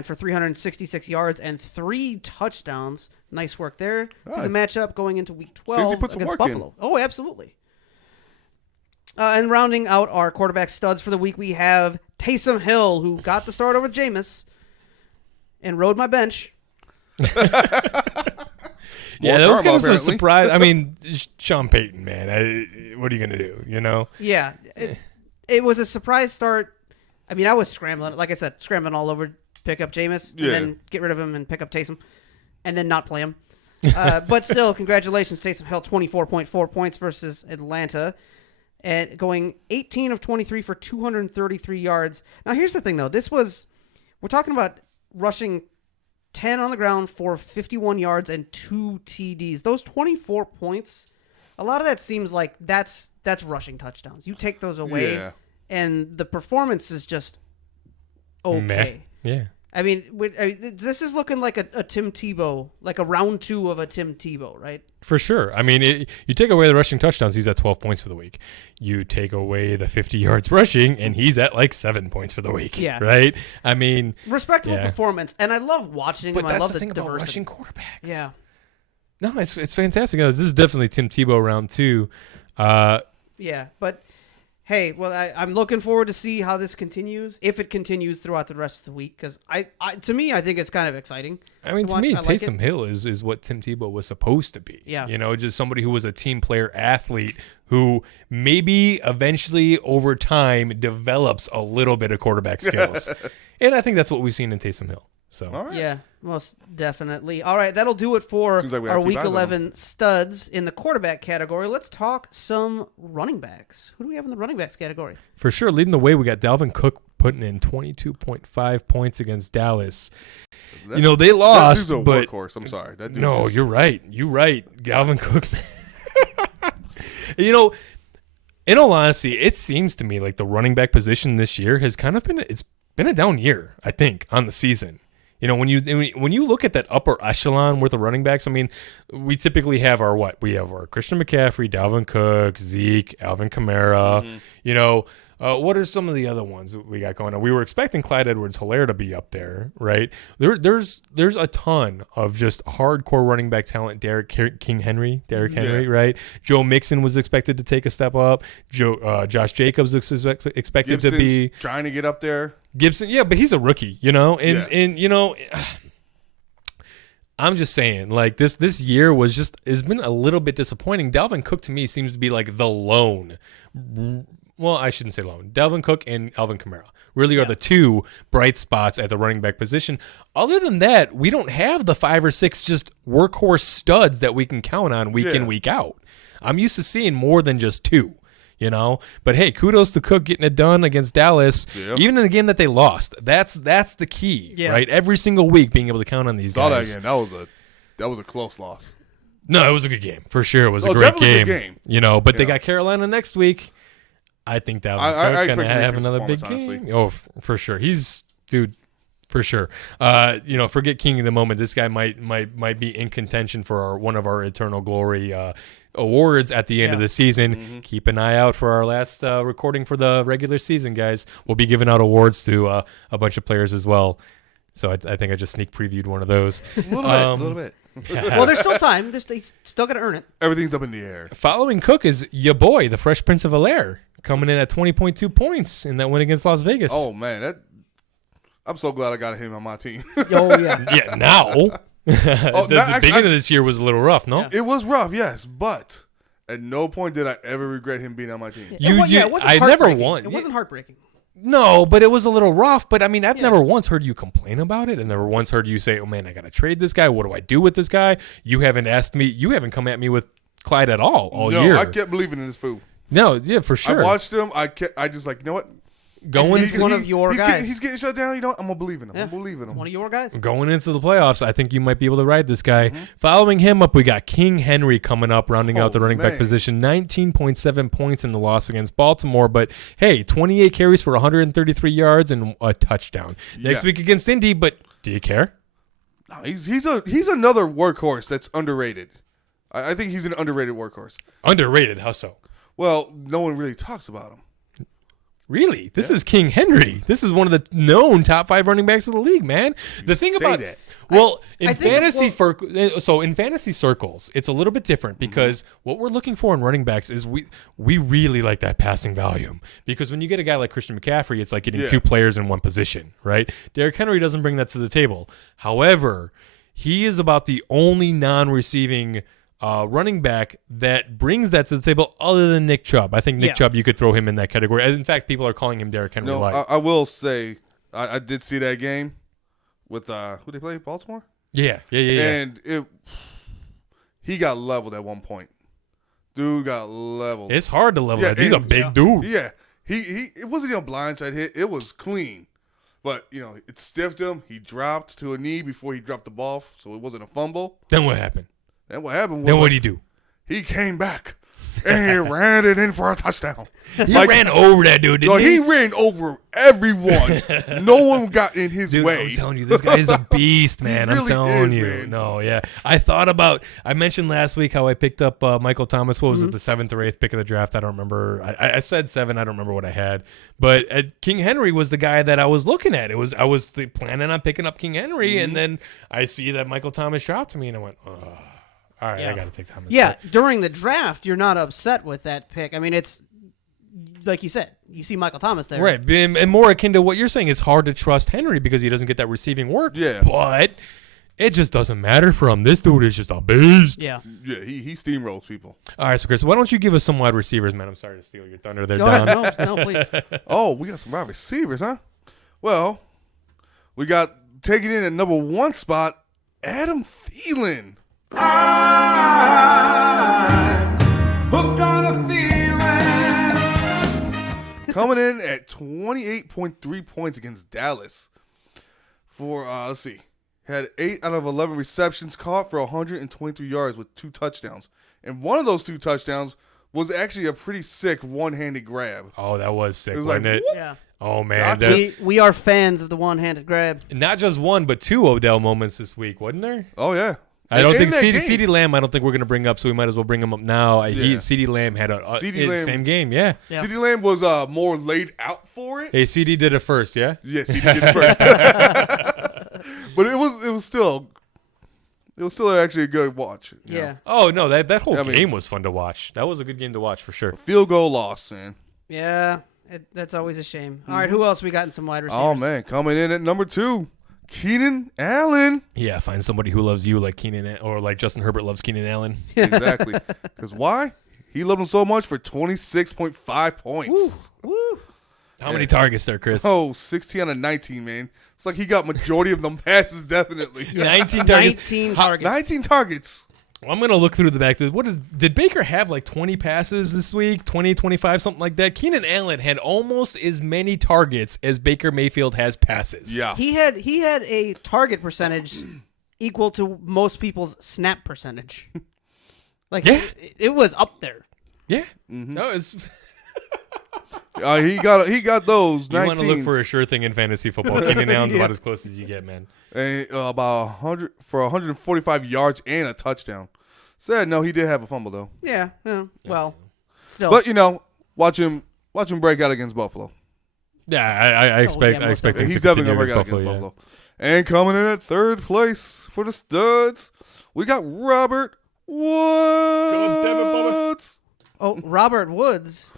for 366 yards and 3 touchdowns. Nice work there. This is a matchup going into Week 12 he put some against work in. Buffalo. Oh, absolutely. And rounding out our quarterback studs for the week, we have Taysom Hill, who got the start over Jameis and rode my bench. Yeah, those karma, guys are apparently. surprised. I mean, Sean Payton, man. What are you going to do, you know? Yeah, it was a surprise start. I mean, I was scrambling, like I said, scrambling all over, pick up Jameis, and then get rid of him and pick up Taysom, and then not play him. But still, congratulations, Taysom Hill, 24.4 points versus Atlanta, and going 18 of 23 for 233 yards. Now, here's the thing, though. We're talking about rushing 10 on the ground for 51 yards and 2 TDs. Those 24 points, a lot of that seems like that's rushing touchdowns. You take those away, and the performance is just okay. Meh. Yeah. I mean, this is looking like a Tim Tebow, like a round 2 of a Tim Tebow, right? For sure. I mean, you take away the rushing touchdowns, he's at 12 points for the week. You take away the 50 yards rushing, and he's at like 7 points for the week. Yeah. Right? I mean, respectable performance, and I love watching him. I love the thing diversity. about rushing quarterbacks. Yeah. No, it's fantastic. This is definitely Tim Tebow round 2. Yeah, but hey, well, I'm looking forward to see how this continues, if it continues throughout the rest of the week, because to me, I think it's kind of exciting. I mean, to watch. me, I like Taysom Hill is what Tim Tebow was supposed to be. Yeah. You know, just somebody who was a team player athlete who maybe eventually over time develops a little bit of quarterback skills. And I think that's what we've seen in Taysom Hill. So All right. Yeah, most definitely. All right, that'll do it for Seems like we our gotta keep Week eyes on 11 studs in the quarterback category. Let's talk some running backs. Who do we have in the running backs category? for sure, leading the way, we got Dalvin Cook putting in 22.5 points against Dallas. That- You know, they That lost, dude's a but workhorse. I'm sorry. That dude no, is- you're right. You're right. Dalvin Cook. You know, in all honesty, it seems to me like the running back position this year has kind of been a down year, I think, on the season. You know, when you look at that upper echelon worth of running backs, I mean, we typically have we have our Christian McCaffrey, Dalvin Cook, Zeke, Alvin Kamara. You know, what are some of the other ones we got going on? We were expecting Clyde Edwards-Helaire to be up there, right? There's a ton of just hardcore running back talent. Derrick Henry, right? Joe Mixon was expected to take a step up. Josh Jacobs was expected to be trying to get up there. Gibson, yeah, but he's a rookie, you know, and you know, I'm just saying, like this year has been a little bit disappointing. Dalvin Cook to me seems to be like the lone. Well, I shouldn't say lone. Dalvin Cook and Alvin Kamara really are the two bright spots at the running back position. Other than that, we don't have the 5 or 6 just workhorse studs that we can count on week in, week out. I'm used to seeing more than just 2. You know, but hey, kudos to Cook getting it done against Dallas, even in a game that they lost. That's the key, right? Every single week, being able to count on these guys. That game. That was a close loss. No, it was a good game for sure. It was a great game. Good game. You know, but they got Carolina next week. I think that I Cook gonna have another big honestly. game. Oh, for sure. For sure. You know, forget King of the Moment. This guy might be in contention for one of our Eternal Glory awards at the end of the season. Keep an eye out for our last recording for the regular season, guys. We'll be giving out awards to a bunch of players as well. So I think I just sneak previewed one of those. A little bit. Well, there's still time. He's still got to earn it. Everything's up in the air. Following Cook is your boy, the Fresh Prince of Bel-Air, coming in at 20.2 points in that win against Las Vegas. Oh man, I'm so glad I got him on my team. Oh yeah. Yeah, now. The beginning of this year was a little rough, no? It was rough, yes, but At no point did I ever regret him being on my team. It wasn't I never heartbreaking. won. It wasn't heartbreaking. No, but it was a little rough. But I mean, I've never once heard you complain about it, and never once heard you say, "Oh man, I got to trade this guy. What do I do with this guy?" You haven't asked me. You haven't come at me with Clyde at all year. I kept believing in this fool. No, yeah, for sure. I watched him. I just like, you know what? He's one of your guys. He's getting shut down. You know what? I'm gonna believe in him. Yeah. I'm believing him. One of your guys. Going into the playoffs, I think you might be able to ride this guy. Following him up, we got King Henry coming up, rounding out the running back position. 19.7 points in the loss against Baltimore. But, hey, 28 carries for 133 yards and a touchdown. Next week against Indy, but do you care? No, he's another workhorse that's underrated. I think he's an underrated workhorse. Underrated? How so? Well, no one really talks about him. Really? This is King Henry. This is one of the known top 5 running backs of the league, man. The thing about it, in fantasy circles, it's a little bit different because what we're looking for in running backs is we really like that passing volume. Because when you get a guy like Christian McCaffrey, it's like getting 2 players in one position, right? Derrick Henry doesn't bring that to the table. However, he is about the only non-receiving running back that brings that to the table other than Nick Chubb. I think Nick Chubb, you could throw him in that category. In fact, people are calling him Derrick Henry light. I will say I did see that game with who they play, Baltimore? Yeah. And he got leveled at one point. Dude got leveled. It's hard to level that. He's a big dude. Yeah. It wasn't even a blindside hit. It was clean. But, it stiffed him. He dropped to a knee before he dropped the ball, so it wasn't a fumble. Then what happened? And what happened was then what did he do? He came back and he ran it in for a touchdown. He ran over that dude, didn't he? He ran over everyone. No one got in his way. I'm telling you, this guy is a beast, man. He I'm really telling is, you. man. No, yeah. I mentioned last week how I picked up Michael Thomas. What was it, the 7th or 8th pick of the draft? I don't remember. I said 7. I don't remember what I had. But King Henry was the guy that I was looking at. I was planning on picking up King Henry, and then I see that Michael Thomas dropped to me, and I went, ugh. All right, I got to take Thomas. Yeah, during the draft, you're not upset with that pick. I mean, it's like you said, you see Michael Thomas there. Right, and more akin to what you're saying, it's hard to trust Henry because he doesn't get that receiving work. Yeah. But it just doesn't matter for him. This dude is just a beast. Yeah. Yeah, he steamrolls people. All right, so Chris, why don't you give us some wide receivers, man? I'm sorry to steal your thunder there, Go Don. ahead. No, please. Oh, we got some wide receivers, huh? Well, we got taking in at number 1 spot, Adam Thielen. Hooked on a feeling. Coming in at 28.3 points against Dallas. For, let's see, had 8 out of 11 receptions caught for 123 yards with 2 touchdowns. And one of those 2 touchdowns was actually a pretty sick one-handed grab. Oh, that was sick, It was wasn't like, it? Yeah. Oh, man. We are fans of the one-handed grab. Not just 1, but 2 Odell moments this week, wasn't there? Oh, yeah. I don't think CeeDee Lamb, I don't think we're going to bring up, so we might as well bring him up now. Yeah. CeeDee Lamb had CeeDee Lamb, same game, yeah. CeeDee Lamb was more laid out for it. Hey, CD did it first, yeah? Yeah, CeeDee did it first. But it was still actually a good watch. You know? Oh, no, that whole game was fun to watch. That was a good game to watch for sure. Field goal loss, man. Yeah, that's always a shame. All right, who else we got in some wide receivers? Oh, man, coming in at number 2, Keenan Allen. Yeah, find somebody who loves you like Keenan or like Justin Herbert loves Keenan Allen. Exactly. Because why? He loved him so much for 26.5 points. Woo. How many targets there, Chris? Oh, 16 out of 19, man. It's like he got majority of them passes, definitely. 19 targets. 19 targets. 19 targets. Well, I'm going to look through the back. Did Baker have like 20 passes this week? 20, 25, something like that? Keenan Allen had almost as many targets as Baker Mayfield has passes. Yeah. He had a target percentage equal to most people's snap percentage. Like, it was up there. Yeah. No, it's... He got those 19. You want to look for a sure thing in fantasy football. Keenan Allen's about as close as you get, man. And about 145 yards and a touchdown. Said no, he did have a fumble though. Yeah. Well, still. But watch him break out against Buffalo. Yeah, I expect him He's to definitely gonna continue break out against Buffalo. Buffalo. And coming in at 3rd place for the studs, we got Robert Woods. Oh, Robert Woods.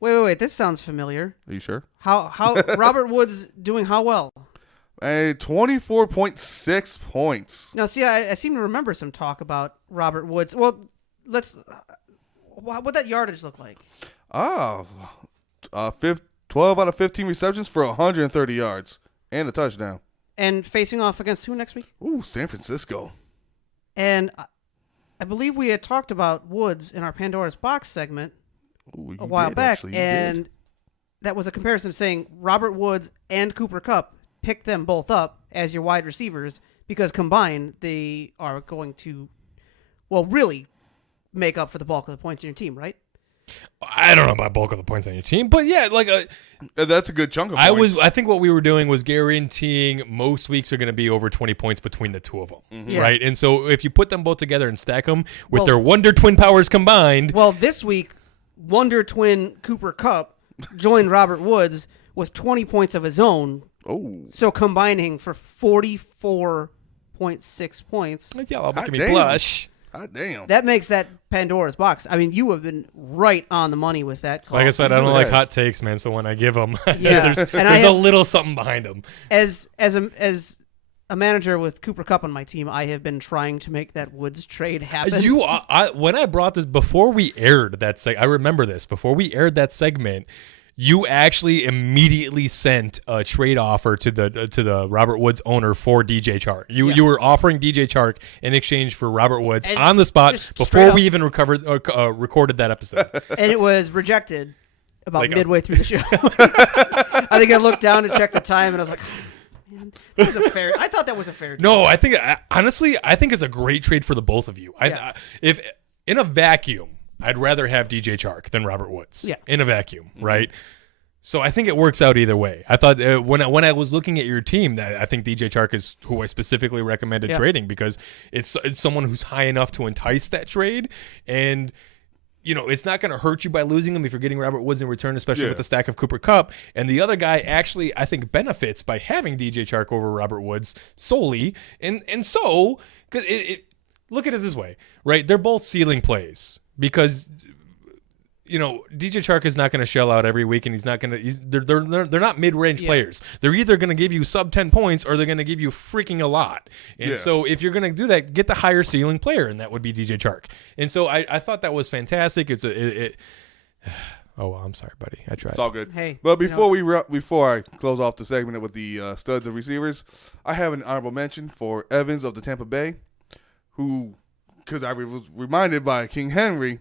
Wait. This sounds familiar. Are you sure? How Robert Woods doing how well? 24.6 points. Now, see, I seem to remember some talk about Robert Woods. Well, What'd that yardage look like? 12 out of 15 receptions for 130 yards and a touchdown. And facing off against who next week? Ooh, San Francisco. And I believe we had talked about Woods in our Pandora's Box segment a while back, and that was a comparison saying Robert Woods and Cooper Kupp, pick them both up as your wide receivers because combined they are going to, really make up for the bulk of the points in your team, right? I don't know about bulk of the points on your team, but yeah, that's a good chunk of points. I think what we were doing was guaranteeing most weeks are going to be over 20 points between the two of them, right? And so if you put them both together and stack them with their Wonder Twin powers combined. Well, this week, Wonder Twin Cooper Kupp joined Robert Woods with 20 points of his own. Oh, so combining for 44.6 points. Yeah, look at me blush. God damn. That makes that Pandora's box. I mean, you have been right on the money with that call. Like I said, I don't like hot takes, man. So when I give them, yeah. there's a little something behind them. As a manager with Cooper Kupp on my team, I have been trying to make that Woods trade happen. When I brought this before we aired that I remember this before we aired that segment. You actually immediately sent a trade offer to the Robert Woods owner for DJ Chark. You were offering DJ Chark in exchange for Robert Woods and on the spot before we even recorded that episode. And it was rejected about midway through the show. I think I looked down to check the time, and I was like, man, that was I thought that was a fair trade. No, honestly, I think it's a great trade for the both of you. If in a vacuum, I'd rather have DJ Chark than Robert Woods. Yeah. In a vacuum, right? So I think it works out either way. I thought when I was looking at your team, that I think DJ Chark is who I specifically recommended trading because it's someone who's high enough to entice that trade, and it's not going to hurt you by losing him if you're getting Robert Woods in return, especially with the stack of Cooper Kupp. And the other guy actually I think benefits by having DJ Chark over Robert Woods solely, and so because look at it this way, right? They're both ceiling plays. Because, DJ Chark is not going to shell out every week, and he's not going to. They're not mid-range players. They're either going to give you sub 10 points, or they're going to give you freaking a lot. And so, if you're going to do that, get the higher ceiling player, and that would be DJ Chark. And so, I thought that was fantastic. Oh, well, I'm sorry, buddy. I tried. It's all good. Hey, but before I close off the segment with the studs of receivers, I have an honorable mention for Evans of the Tampa Bay, who. Because I was reminded by King Henry,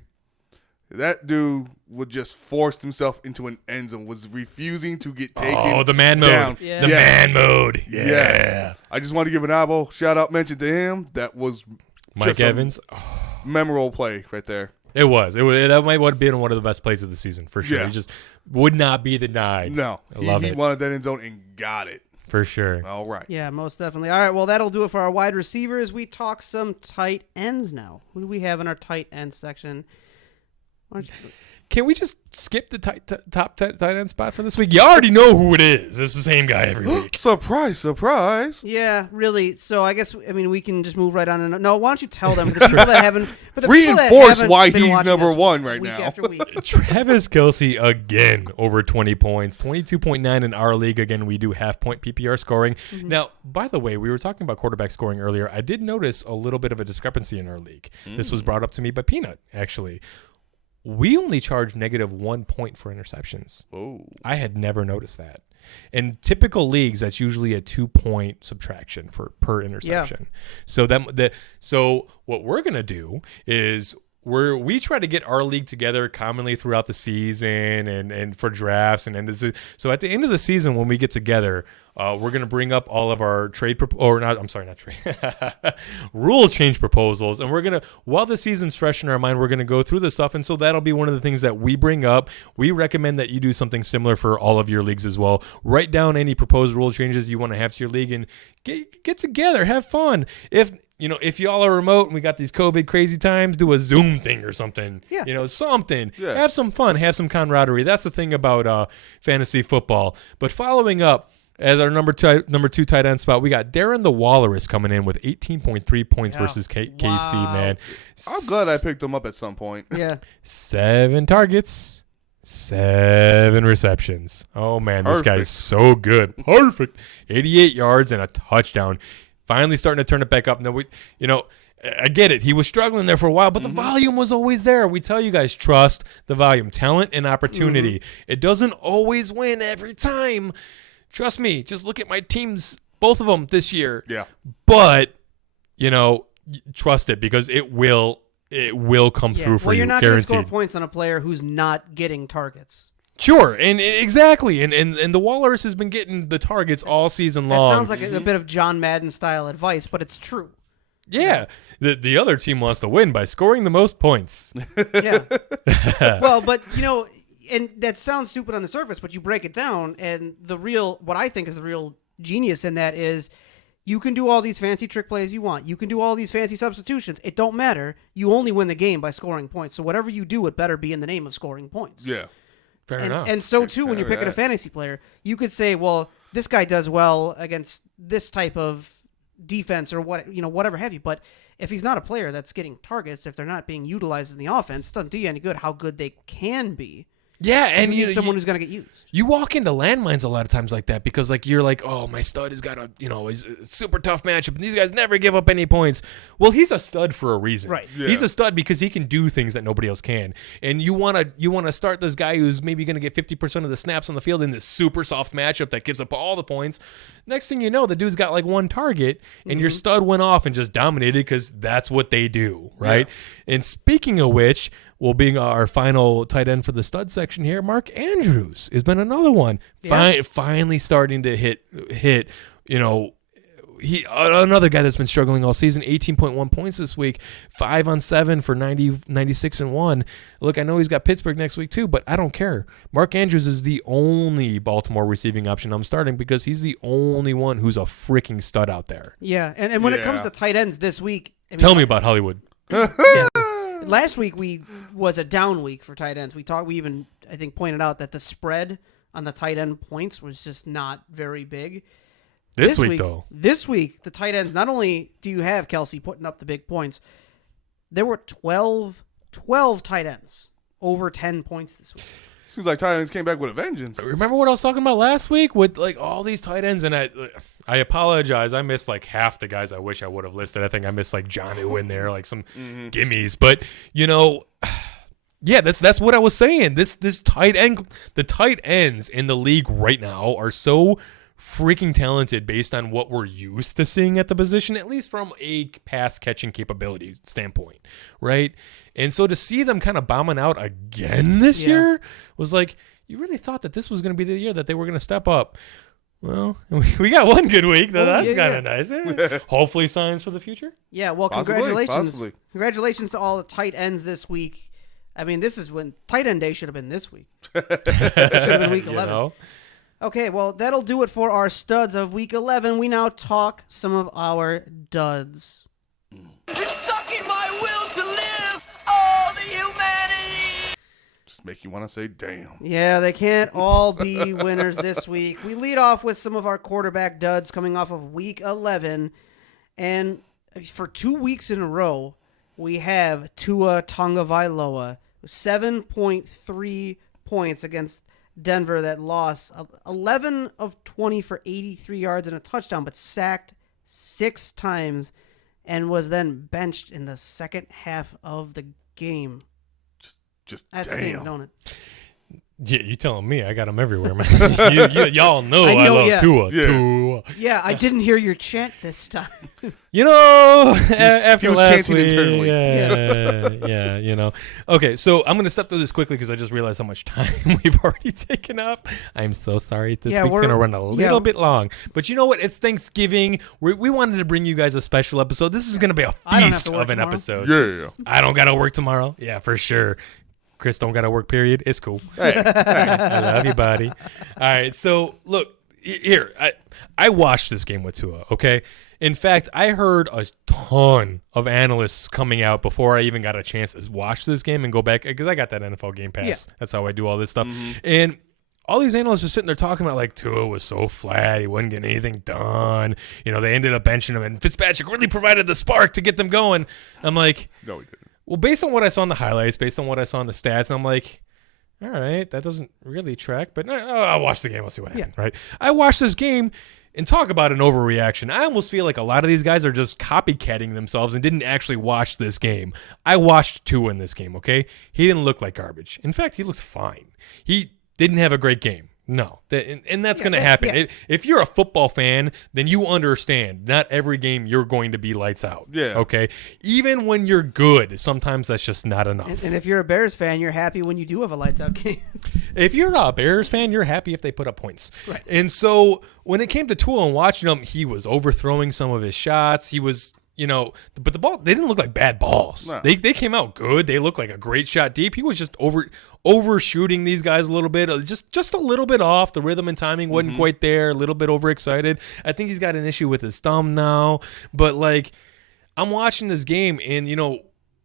that dude would just forced himself into an end zone, was refusing to get taken down. Oh, the man mode. Yeah. The man mode. Yeah. Yes. I just want to give an eyeball shout-out mention to him. That was Mike Evans. Memorable play right there. It was. That might have been one of the best plays of the season, for sure. Yeah. He just would not be denied. No. I love it. He wanted that end zone and got it. For sure. All right. Yeah, most definitely. All right, well, that'll do it for our wide receivers. We talk some tight ends now. Who do we have in our tight end section? Can we just skip the top tight end spot for this week? You already know who it is. It's the same guy every week. Surprise, surprise. Yeah, really. So I guess, we can just move right on. No, why don't you tell them, for the people that haven't. Reinforce why he's number one right week now. After week. Travis Kelce again over 20 points, 22.9 in our league. Again, we do half-point PPR scoring. Mm-hmm. Now, by the way, we were talking about quarterback scoring earlier. I did notice a little bit of a discrepancy in our league. This was brought up to me by Peanut, actually. We only charge -1 point for interceptions. Oh, I had never noticed that. In typical leagues, that's usually a 2-point subtraction per interception. Yeah. So what we're gonna do is we try to get our league together commonly throughout the season and for drafts so at the end of the season when we get together, we're gonna bring up all of our rule change proposals, and we're gonna, while the season's fresh in our mind, we're gonna go through this stuff, and so that'll be one of the things that we bring up. We recommend that you do something similar for all of your leagues as well. Write down any proposed rule changes you want to have to your league and get together, have fun. If y'all are remote and we got these COVID crazy times, do a Zoom thing or something. Yeah. Something. Yeah. Have some fun. Have some camaraderie. That's the thing about fantasy football. But following up, as our number two tight end spot, we got Darren the Walrus coming in with 18.3 points versus KC, man. I'm glad I picked him up at some point. Yeah. 7 targets, 7 receptions. Oh, man, This guy's so good. Perfect. 88 yards and a touchdown. Finally starting to turn it back up. Now, I get it. He was struggling there for a while, but the volume was always there. We tell you guys, trust the volume, talent and opportunity. It doesn't always win every time. Trust me. Just look at my teams, both of them this year. Yeah. But, trust it because it will come through for well, you. You're not going to guaranteed. score points on a player who's not getting targets. Sure, and exactly, and the Walrus has been getting the targets all season long. That sounds like a bit of John Madden style advice, but it's true. Yeah, the other team wants to win by scoring the most points. Yeah. Well, but and that sounds stupid on the surface, but you break it down, and what I think is the real genius in that is you can do all these fancy trick plays you want. You can do all these fancy substitutions. It don't matter. You only win the game by scoring points. So whatever you do, it better be in the name of scoring points. Yeah. Fair enough. And so too, when you're picking a fantasy player, you could say, well, this guy does well against this type of defense or whatever have you. But if he's not a player that's getting targets, if they're not being utilized in the offense, it doesn't do you any good how good they can be. Yeah, and you need someone who's going to get used. You walk into landmines a lot of times like that because you're like, oh, my stud has got a super tough matchup, and these guys never give up any points. Well, he's a stud for a reason. Right. Yeah. He's a stud because he can do things that nobody else can. And you wanna start this guy who's maybe gonna get 50% of the snaps on the field in this super soft matchup that gives up all the points. Next thing you know, the dude's got one target, and your stud went off and just dominated because that's what they do, right? Yeah. And speaking of which, well, being our final tight end for the stud section here, Mark Andrews has been another one. Yeah. Finally starting to hit. He another guy that's been struggling all season. 18.1 points this week, 5 on 7 for 96 and 1. Look, I know he's got Pittsburgh next week too, but I don't care. Mark Andrews is the only Baltimore receiving option I'm starting because he's the only one who's a freaking stud out there. Yeah, and when it comes to tight ends this week, tell me about Hollywood. Last week was a down week for tight ends. We even I think pointed out that the spread on the tight end points was just not very big. This week though, the tight ends, not only do you have Kelsey putting up the big points, there were 12 tight ends over 10 points this week. Seems like tight ends came back with a vengeance. Remember what I was talking about last week with all these tight ends, and I apologize. I missed half the guys I wish I would have listed. I think I missed Jonnu in there, some gimmies. But yeah, that's what I was saying. This the tight ends in the league right now are so freaking talented based on what we're used to seeing at the position, at least from a pass catching capability standpoint, right? And so to see them kind of bombing out again this year was you really thought that this was going to be the year that they were going to step up. Well, we got one good week, though. That's kind of nice. Eh? Hopefully signs for the future. Yeah, well, congratulations. Congratulations to all the tight ends this week. I mean, this is when tight end day should have been this week. It should have been week 11. Okay, well, that'll do it for our studs of week 11. We now talk some of our duds. It's sucking my will to live, all the humanity. Just make you want to say, damn. Yeah, they can't all be winners this week. We lead off with some of our quarterback duds coming off of week 11. And for 2 weeks in a row, we have Tua Tagovailoa, 7.3 points against Denver that lost 11 of 20 for 83 yards and a touchdown, but sacked 6 times and was then benched in the second half of the game. Just That's damn. stinks, don't it? Yeah, you telling me I got them everywhere, man. y'all know I love Tua. Yeah. Tua. Yeah, I didn't hear your chant this time. After he was last chanting week, internally. Yeah. Okay, so I'm going to step through this quickly because I just realized how much time we've already taken up. I'm so sorry. This week's going to run a little bit long. But you know what? It's Thanksgiving. We wanted to bring you guys a special episode. This is going to be a feast of an episode. Yeah. I don't got to work tomorrow. Yeah, for sure. Chris don't got to work, period. It's cool. Hey. I love you, buddy. All right, so look, here. I watched this game with Tua, okay? In fact, I heard a ton of analysts coming out before I even got a chance to watch this game and go back, because I got that NFL Game Pass. Yeah. That's how I do all this stuff. Mm-hmm. And all these analysts are sitting there talking about Tua was so flat, he wasn't getting anything done. They ended up benching him, and Fitzpatrick really provided the spark to get them going. I'm like, no, he didn't. Well, based on what I saw in the highlights, based on what I saw in the stats, I'm like, all right, that doesn't really track, but I'll watch the game. I'll see what happens, right? I watched this game, And talk about an overreaction. I almost feel like a lot of these guys are just copycatting themselves and didn't actually watch this game. I watched Tua in this game, okay? He didn't look like garbage. In fact, he looked fine. He didn't have a great game. No. And that's going to happen. yeah. If you're a football fan, then you understand not every game you're going to be lights out. Yeah. Okay? Even when you're good, sometimes that's just not enough. And if you're a Bears fan, you're happy when you do have a lights out game. If you're a Bears fan, you're happy if they put up points. Right. And so when it came to Tua and watching him, he was overthrowing some of his shots. He was, but the ball, they didn't look like bad balls. No. They came out good. They looked like a great shot deep. He was just overshooting these guys a little bit, just a little bit off. The rhythm and timing wasn't quite there, a little bit overexcited. I think he's got an issue with his thumb now. But, like, I'm watching this game, and,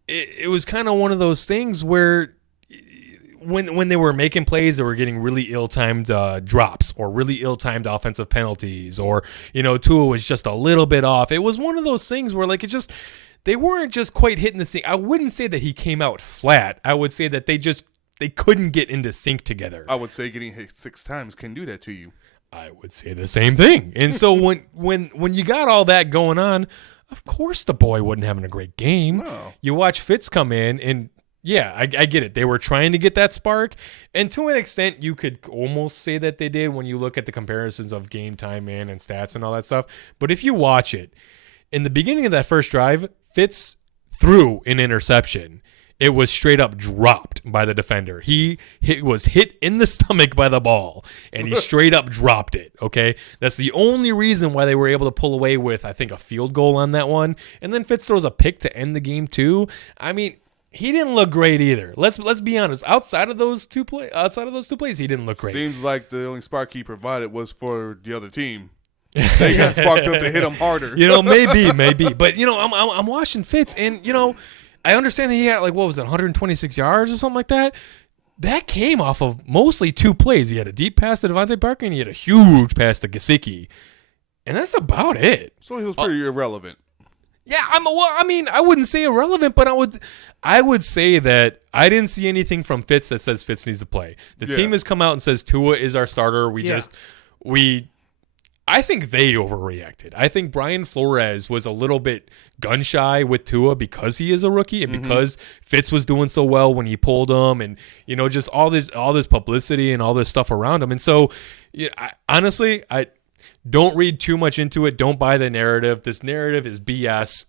it was kind of one of those things where when they were making plays, they were getting really ill-timed drops or really ill-timed offensive penalties, or Tua was just a little bit off. It was one of those things where they weren't just quite hitting the sync. I wouldn't say that he came out flat. I would say that they couldn't get into sync together. I would say getting hit 6 times can do that to you. I would say the same thing. And so when you got all that going on, of course the boy wasn't having a great game. No. You watch Fitz come in and. Yeah, I get it. They were trying to get that spark, and to an extent, you could almost say that they did when you look at the comparisons of game time in and stats and all that stuff. But if you watch it, in the beginning of that first drive, Fitz threw an interception. It was straight up dropped by the defender. He was hit in the stomach by the ball, and he straight up dropped it, okay? That's the only reason why they were able to pull away with, I think, a field goal on that one. And then Fitz throws a pick to end the game, too. I mean, he didn't look great either. Let's be honest. Outside of those two plays, he didn't look great. Seems like the only spark he provided was for the other team. They got sparked up to hit him harder. Maybe. But I'm watching Fitz, and I understand that he had 126 yards or something like that. That came off of mostly 2 plays. He had a deep pass to Devontae Parker, and he had a huge pass to Gesicki, and that's about it. So he was pretty irrelevant. Yeah, I wouldn't say irrelevant, but I would say that I didn't see anything from Fitz that says Fitz needs to play. The team has come out and says Tua is our starter. I think they overreacted. I think Brian Flores was a little bit gun shy with Tua because he is a rookie and because Fitz was doing so well when he pulled him, and just all this publicity and all this stuff around him. And so, honestly, don't read too much into it. Don't buy the narrative. This narrative is BS.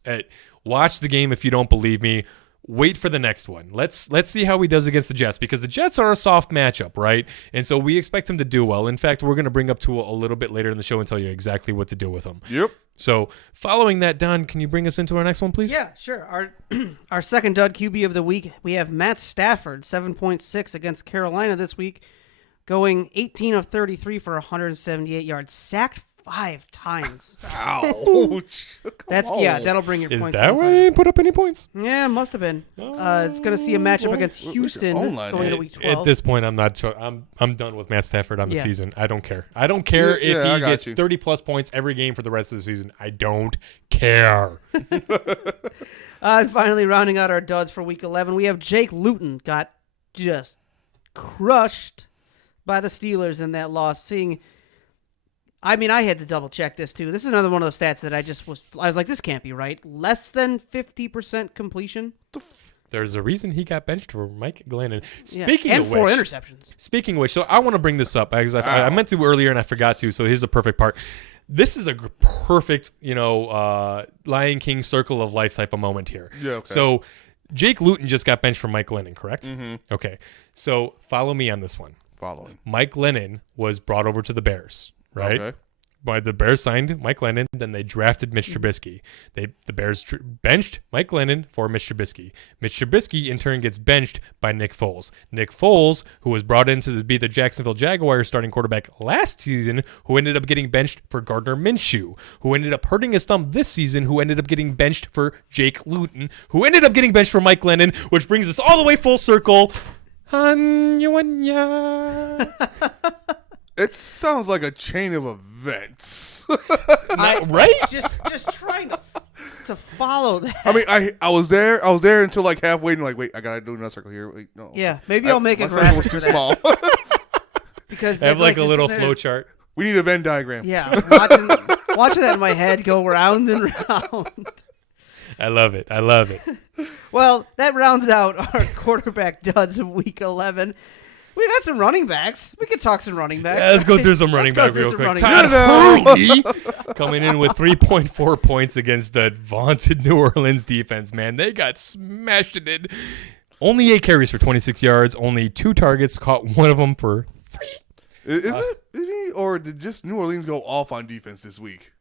Watch the game if you don't believe me. Wait for the next one. Let's see how he does against the Jets, because the Jets are a soft matchup, right? And so we expect him to do well. In fact, we're going to bring up Tua a little bit later in the show and tell you exactly what to do with him. Yep. So following that, Don, can you bring us into our next one, please? Yeah, sure. Our second dud QB of the week, we have Matt Stafford, 7.6 against Carolina this week, going 18 of 33 for 178 yards, sacked 5 times. Ouch. That'll bring your Is points. that why they didn't put up any points? Yeah, must have been. It's going to see a matchup against Houston going into week 12. At this point, I'm not sure. I'm done with Matt Stafford on the season. I don't care. I don't care if I he got gets you. 30-plus points every game for the rest of the season. I don't care. And finally, rounding out our duds for week 11, we have Jake Luton got just crushed by the Steelers in that loss. I had to double check this too. This is another one of those stats that I was like, this can't be right. Less than 50% completion. There's a reason he got benched for Mike Glennon. And 4 interceptions. Speaking of which, so I want to bring this up because I meant to earlier and I forgot to. So here's the perfect part. This is a perfect, Lion King circle of life type of moment here. Yeah. Okay. So Jake Luton just got benched for Mike Glennon, correct? Mm-hmm. Okay. So follow me on this one. Following. Mike Glennon was brought over to the Bears, right? Okay. By the Bears signed Mike Glennon, then they drafted Mitch Trubisky. The Bears benched Mike Glennon for Mitch Trubisky. Mitch Trubisky in turn gets benched by Nick Foles. Nick Foles, who was brought in to be the Jacksonville Jaguars starting quarterback last season, who ended up getting benched for Gardner Minshew, who ended up hurting his thumb this season, who ended up getting benched for Jake Luton, who ended up getting benched for Mike Glennon, which brings us all the way full circle. It sounds like a chain of events. Right? Just trying to follow that. I mean, I was there until like halfway, and like, wait, I gotta do another circle here. Wait, no. Yeah, maybe I'll make my it circle was graphic too for that. small. Because Have like a just little sit there- flow chart. We need a Venn diagram. Yeah, watching that in my head go round and round. I love it. I love it. Well, that rounds out our quarterback duds of Week 11. We got some running backs. We could talk some running backs. Yeah, let's go through some running back real quick. Todd Hurley coming in with 3.4 points against the vaunted New Orleans defense, man. They got smashed in. Only 8 carries for 26 yards, only 2 targets, caught one of them for 3. Is it me, or did just New Orleans go off on defense this week?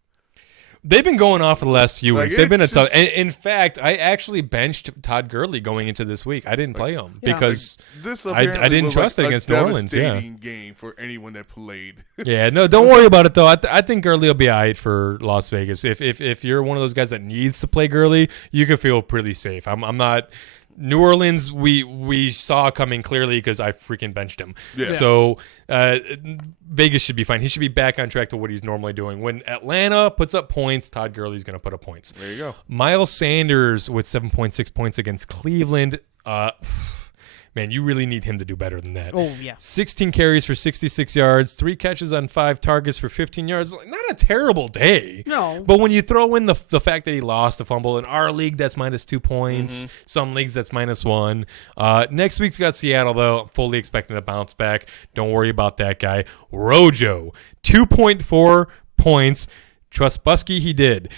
They've been going off for the last few Like, weeks. They've been a tough. just- And in fact, I actually benched Todd Gurley going into this week. I didn't play him Yeah. because This I apparently didn't was trust like it against a New Orleans. Yeah, devastating game for anyone that played. yeah. No, don't worry about it though. I think Gurley will be alright for Las Vegas. If you're one of those guys that needs to play Gurley, you can feel pretty safe. I'm not. New Orleans, we saw coming clearly because I freaking benched him. Yeah. So Vegas should be fine. He should be back on track to what he's normally doing. When Atlanta puts up points, Todd Gurley's going to put up points. There you go. Miles Sanders with 7.6 points against Cleveland. Man, you really need him to do better than that. Oh, yeah. 16 carries for 66 yards, 3 catches on 5 targets for 15 yards. Not a terrible day. No. But when you throw in the fact that he lost a fumble, in our league, that's -2 points. Some leagues, that's -1. Next week's got Seattle, though. Fully expecting to bounce back. Don't worry about that guy. Rojo, 2.4 points. Trust Busky, he did.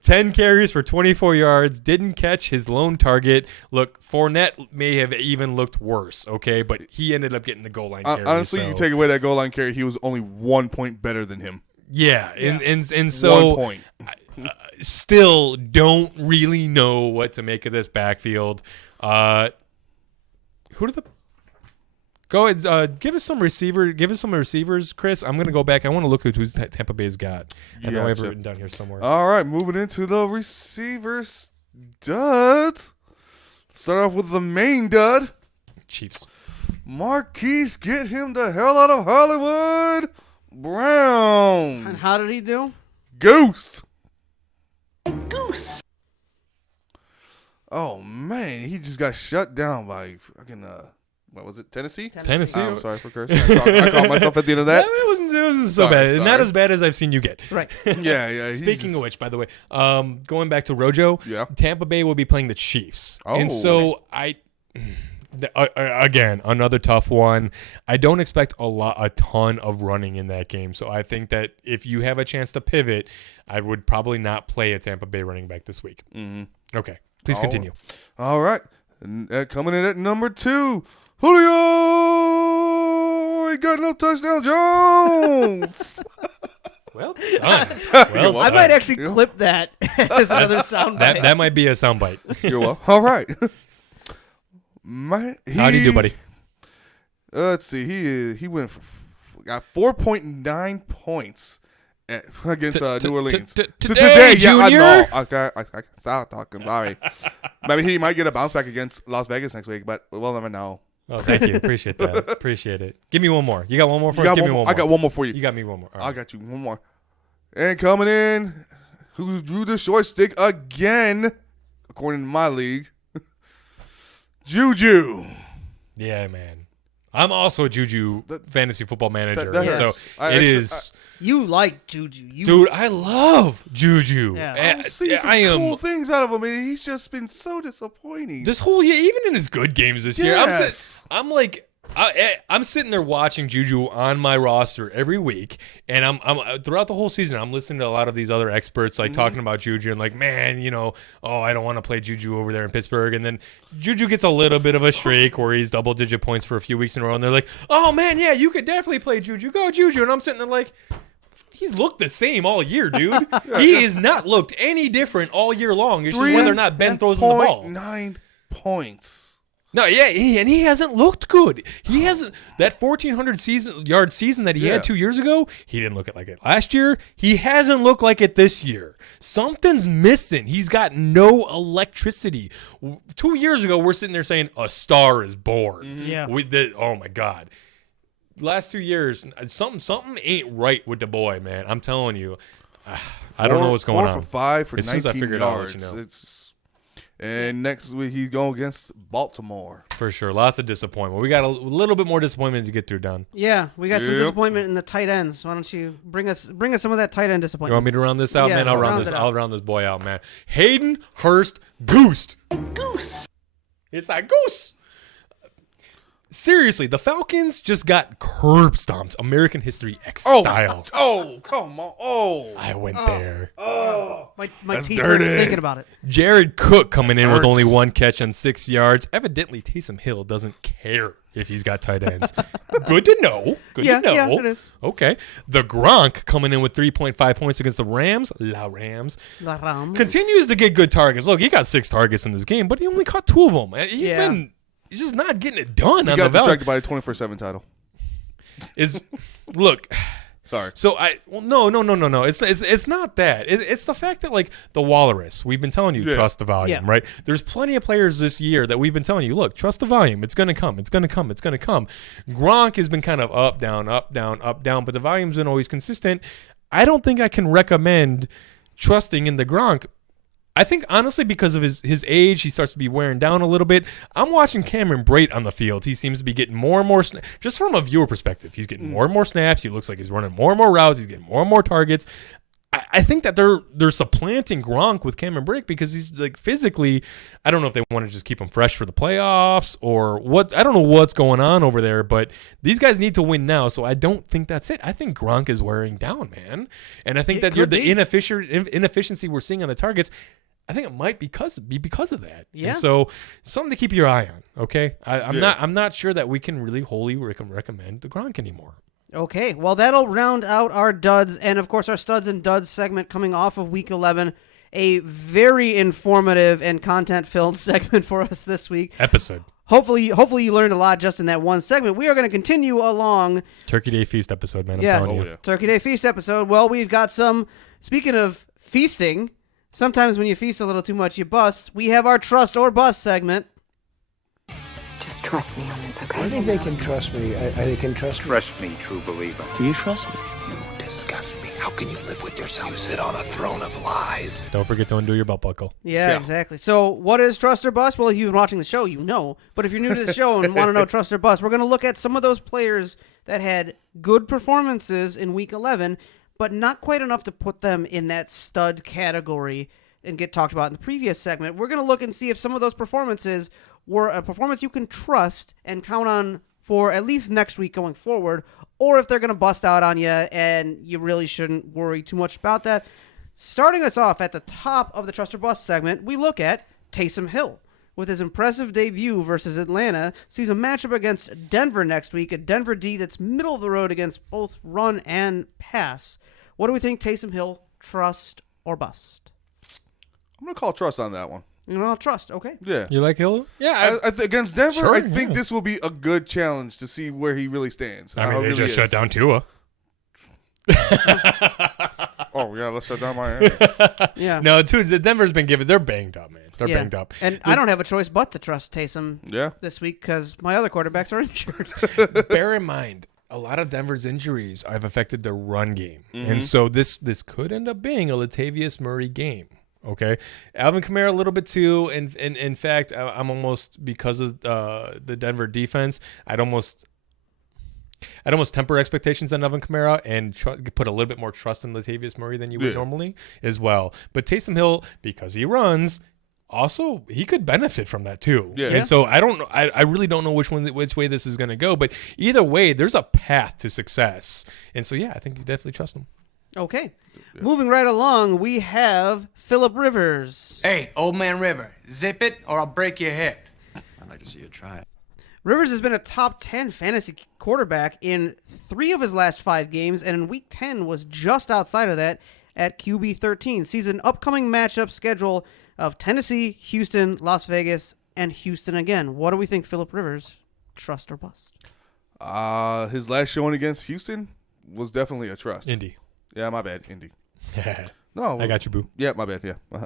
10 carries for 24 yards. Didn't catch his lone target. Look, Fournette may have even looked worse, okay? But he ended up getting the goal line carry. Honestly, so. you take away that goal line carry, he was only 1 point better than him. Yeah, and so 1 point. Still don't really know what to make of this backfield. Who are the... Go ahead. Give us some receivers, Chris. I'm gonna go back. I want to look at who's Tampa Bay's got. I know I have it written down here somewhere. All right, moving into the receivers duds. Start off with the main dud. Chiefs. Marquise, get him the hell out of Hollywood. Brown. And how did he do? Goose. Goose. Oh man, he just got shut down by fucking what was it? Tennessee. Tennessee. I'm sorry for cursing. I caught myself at the end of that. It wasn't so bad. Not as bad as I've seen you get. Right. Yeah. Speaking of which, by the way, going back to Rojo, Yeah. Tampa Bay will be playing the Chiefs. Oh. And so again, another tough one. I don't expect a ton of running in that game. So I think that if you have a chance to pivot, I would probably not play a Tampa Bay running back this week. Mm-hmm. Okay. Please continue. All right. And, coming in at number 2, Julio. He got no touchdown, Jones. Well done. I might actually clip that as another soundbite. That might be a soundbite. You're welcome. All right. How do you do, buddy? Let's see. He got 4.9 points against New Orleans. Today, Junior. I know. Okay, I can stop talking. Sorry. Maybe he might get a bounce back against Las Vegas next week, but we'll never know. Oh, thank you. Appreciate that. Appreciate it. Give me one more. You got one more for us? Give me one more. I got one more for you. You got me one more. All right. I got you one more. And coming in, who drew the short stick again, according to my league, Juju. Yeah, man. I'm also a Juju fantasy football manager, that so hurts. it is. You like Juju. Dude, I love Juju. Yeah. I see some cool things out of him, and he's just been so disappointing. This whole year, even in his good games this year, Yes. I'm sitting there watching Juju on my roster every week, and I'm throughout the whole season, I'm listening to a lot of these other experts talking about Juju and like, man, I don't want to play Juju over there in Pittsburgh, and then Juju gets a little bit of a streak where he's double-digit points for a few weeks in a row, and they're like, oh man, yeah, you could definitely play Juju, go Juju, and I'm sitting there like, he's looked the same all year, dude. He has not looked any different all year long. It's just whether or not Ben throws him the ball. 3.9 points. No, yeah, he hasn't looked good. He hasn't. That 1,400 yard season that he had 2 years ago, he didn't look like it last year. He hasn't looked like it this year. Something's missing. He's got no electricity. 2 years ago, we're sitting there saying, a star is born. Yeah. Oh, my God. Last 2 years, something ain't right with the boy, man. I'm telling you. I don't know what's going on. 4 for 5 for As soon as I 19 figure it out, I'll yards. let you know. And next week he's going against Baltimore. For sure. Lots of disappointment. We got a little bit more disappointment to get through, Don. Yeah, we got some Yep. disappointment in the tight ends. Why don't you bring us some of that tight end You disappointment? want me to round this out, Yeah, man? I'll round it out. I'll round this boy out, man. Hayden Hurst Goose. Goose. It's that goose. Seriously, the Falcons just got curb stomped, American History X style. Oh, come on. Oh. I went there. My That's teeth hurt dirty. thinking about it. Jared Cook coming in with Hurts. only 1 catch on 6 yards. Evidently, Taysom Hill doesn't care if he's got tight ends. Good to know. Good to know. Yeah, it is. Okay. The Gronk coming in with 3.5 points against the Rams. Rams. La Rams. Continues to get good targets. Look, he got 6 targets in this game, but he only caught 2 of them. He's just not getting it done. He on got the distracted by the 24/7 title. Look. Sorry. So no. It's not that. It's the fact that like the Walrus. We've been telling you trust the volume, Yeah. right? There's plenty of players this year that we've been telling you, look, trust the volume. It's gonna come. It's gonna come. It's gonna come. Gronk has been kind of up, down, up, down, up, down, but the volume's been always consistent. I don't think I can recommend trusting in the Gronk. I think, honestly, because of his age, he starts to be wearing down a little bit. I'm watching Cameron Brate on the field. He seems to be getting more and more just from a viewer perspective. He's getting more and more snaps. He looks like he's running more and more routes. He's getting more and more targets. I think that they're supplanting Gronk with Cameron Brate because he's like physically. I don't know if they want to just keep him fresh for the playoffs or what. I don't know what's going on over there, but these guys need to win now. So I don't think that's it. I think Gronk is wearing down, man, and I think that the inefficiency we're seeing on the targets. I think it might be because of that. Yeah. And so something to keep your eye on. Okay. I'm not sure that we can really wholly recommend the Gronk anymore. Okay, well, that'll round out our duds and, of course, our studs and duds segment coming off of Week 11. A very informative and content-filled segment for us this week. Episode. Hopefully you learned a lot just in that one segment. We are going to continue along. Turkey Day Feast episode, man. I'm telling you. Yeah. Turkey Day Feast episode. Well, we've got some, speaking of feasting, sometimes when you feast a little too much, you bust. We have our Trust or Bust segment. Just trust me on this, okay? I think they can trust me. They can trust me. Trust me, true believer. Do you trust me? You disgust me. How can you live with yourself? You sit on a throne of lies. Don't forget to undo your belt buckle. Yeah, exactly. So what is Trust or Bust? Well, if you've been watching the show, you know. But if you're new to the show and want to know Trust or Bust, we're going to look at some of those players that had good performances in Week 11, but not quite enough to put them in that stud category and get talked about in the previous segment. We're going to look and see if some of those performances were a performance you can trust and count on for at least next week going forward, or if they're going to bust out on you and you really shouldn't worry too much about that. Starting us off at the top of the Trust or Bust segment, we look at Taysom Hill. With his impressive debut versus Atlanta, sees a matchup against Denver next week, a Denver D that's middle of the road against both run and pass. What do we think, Taysom Hill, trust or bust? I'm going to call trust on that one. You know, trust. Okay. Yeah. You like Hill? Yeah. Against Denver, Sure, I think yeah. this will be a good challenge to see where he really stands. I how mean, they he just really shut down Tua. Oh, yeah, let's shut down Miami. Yeah. No, Denver's been given. They're banged up, man. They're banged up. And I don't have a choice but to trust Taysom Yeah. this week because my other quarterbacks are injured. Bear in mind, a lot of Denver's injuries have affected their run game, and so this could end up being a Latavius Murray game. Okay, Alvin Kamara a little bit too, and in fact, I'm almost, because of the Denver defense, I'd almost temper expectations on Alvin Kamara and put a little bit more trust in Latavius Murray than you would normally as well. But Taysom Hill, because he runs, also he could benefit from that too. Yeah. And so I don't know. I really don't know which way this is going to go. But either way, there's a path to success. And so yeah, I think you definitely trust him. Okay. Moving right along, we have Phillip Rivers. Hey, old man River, zip it or I'll break your hip. I'd like to see you try it. Rivers has been a top 10 fantasy quarterback in 3 of his last 5 games, and in Week 10 was just outside of that at QB 13. Sees an upcoming matchup schedule of Tennessee, Houston, Las Vegas, and Houston again. What do we think, Phillip Rivers? Trust or bust? His last showing against Houston was definitely a trust. Indy. Yeah, my bad. Indy. No. I got you, boo. Yeah, my bad. Yeah.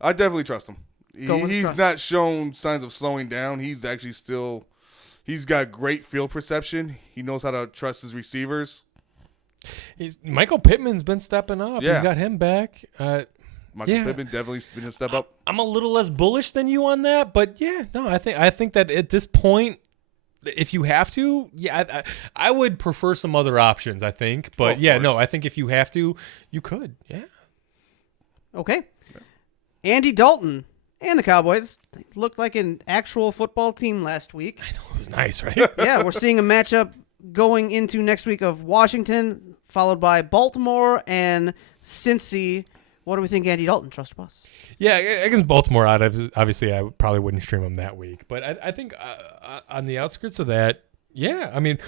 I definitely trust him. He's not shown signs of slowing down. He's actually he's got great field perception. He knows how to trust his receivers. Michael Pittman's been stepping up. Yeah. He's got him back. Michael Pittman definitely been a step up. I'm a little less bullish than you on that, but yeah, no, I think that at this point, if you have to, yeah, I would prefer some other options, I think. But I think if you have to, you could, yeah. Okay. Andy Dalton and the Cowboys looked like an actual football team last week. I know, it was nice, right? Yeah, we're seeing a matchup going into next week of Washington, followed by Baltimore and Cincy. What do we think, Andy Dalton? Trust bus. Yeah, against Baltimore, obviously I probably wouldn't stream him that week. But I think on the outskirts of that, yeah. I mean,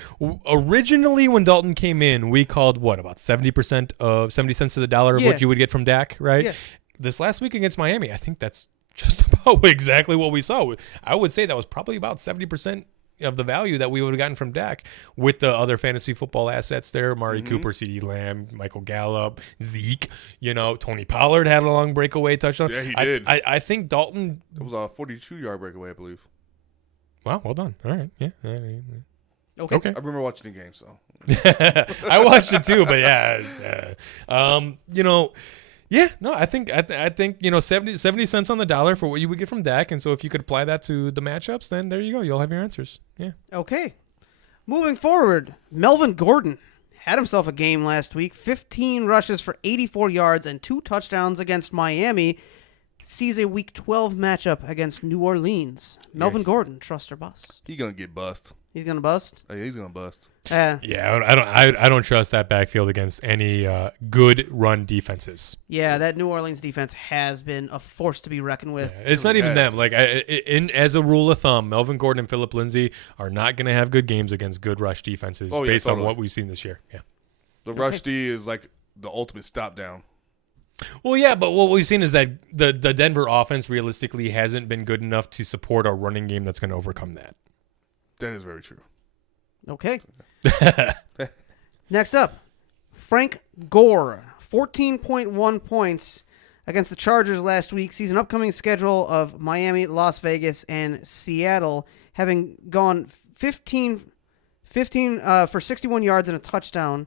originally when Dalton came in, we called, about 70% of 70 cents to the dollar of what you would get from Dak, right? Yeah. This last week against Miami, I think that's just about exactly what we saw. I would say that was probably about 70% of the value that we would have gotten from Dak with the other fantasy football assets there. Amari Cooper, CeeDee Lamb, Michael Gallup, Zeke, Tony Pollard had a long breakaway touchdown. Yeah, he did. I think Dalton... It was a 42-yard breakaway, I believe. Wow, well done. All right, yeah. Okay. I remember watching the game, so. I watched it too, but yeah. Yeah, no, I think 70 cents on the dollar for what you would get from Dak, and so if you could apply that to the matchups, then there you go. You'll have your answers. Yeah. Okay. Moving forward, Melvin Gordon had himself a game last week. 15 rushes for 84 yards and 2 touchdowns against Miami. Sees a Week 12 matchup against New Orleans. Melvin Gordon, trust or bust? He's gonna get bust. He's gonna bust. Yeah, he's gonna bust. Yeah, I don't trust that backfield against any good run defenses. Yeah, that New Orleans defense has been a force to be reckoned with. Yeah, it's not even them. Like, as a rule of thumb, Melvin Gordon and Phillip Lindsay are not going to have good games against good rush defenses based on what we've seen this year. Yeah, the rush D is like the ultimate stop down. Well, yeah, but what we've seen is that the Denver offense realistically hasn't been good enough to support a running game that's going to overcome that. That is very true. Okay. Next up, Frank Gore, 14.1 points against the Chargers last week. Sees an upcoming schedule of Miami, Las Vegas, and Seattle, having gone 15 for 61 yards and a touchdown.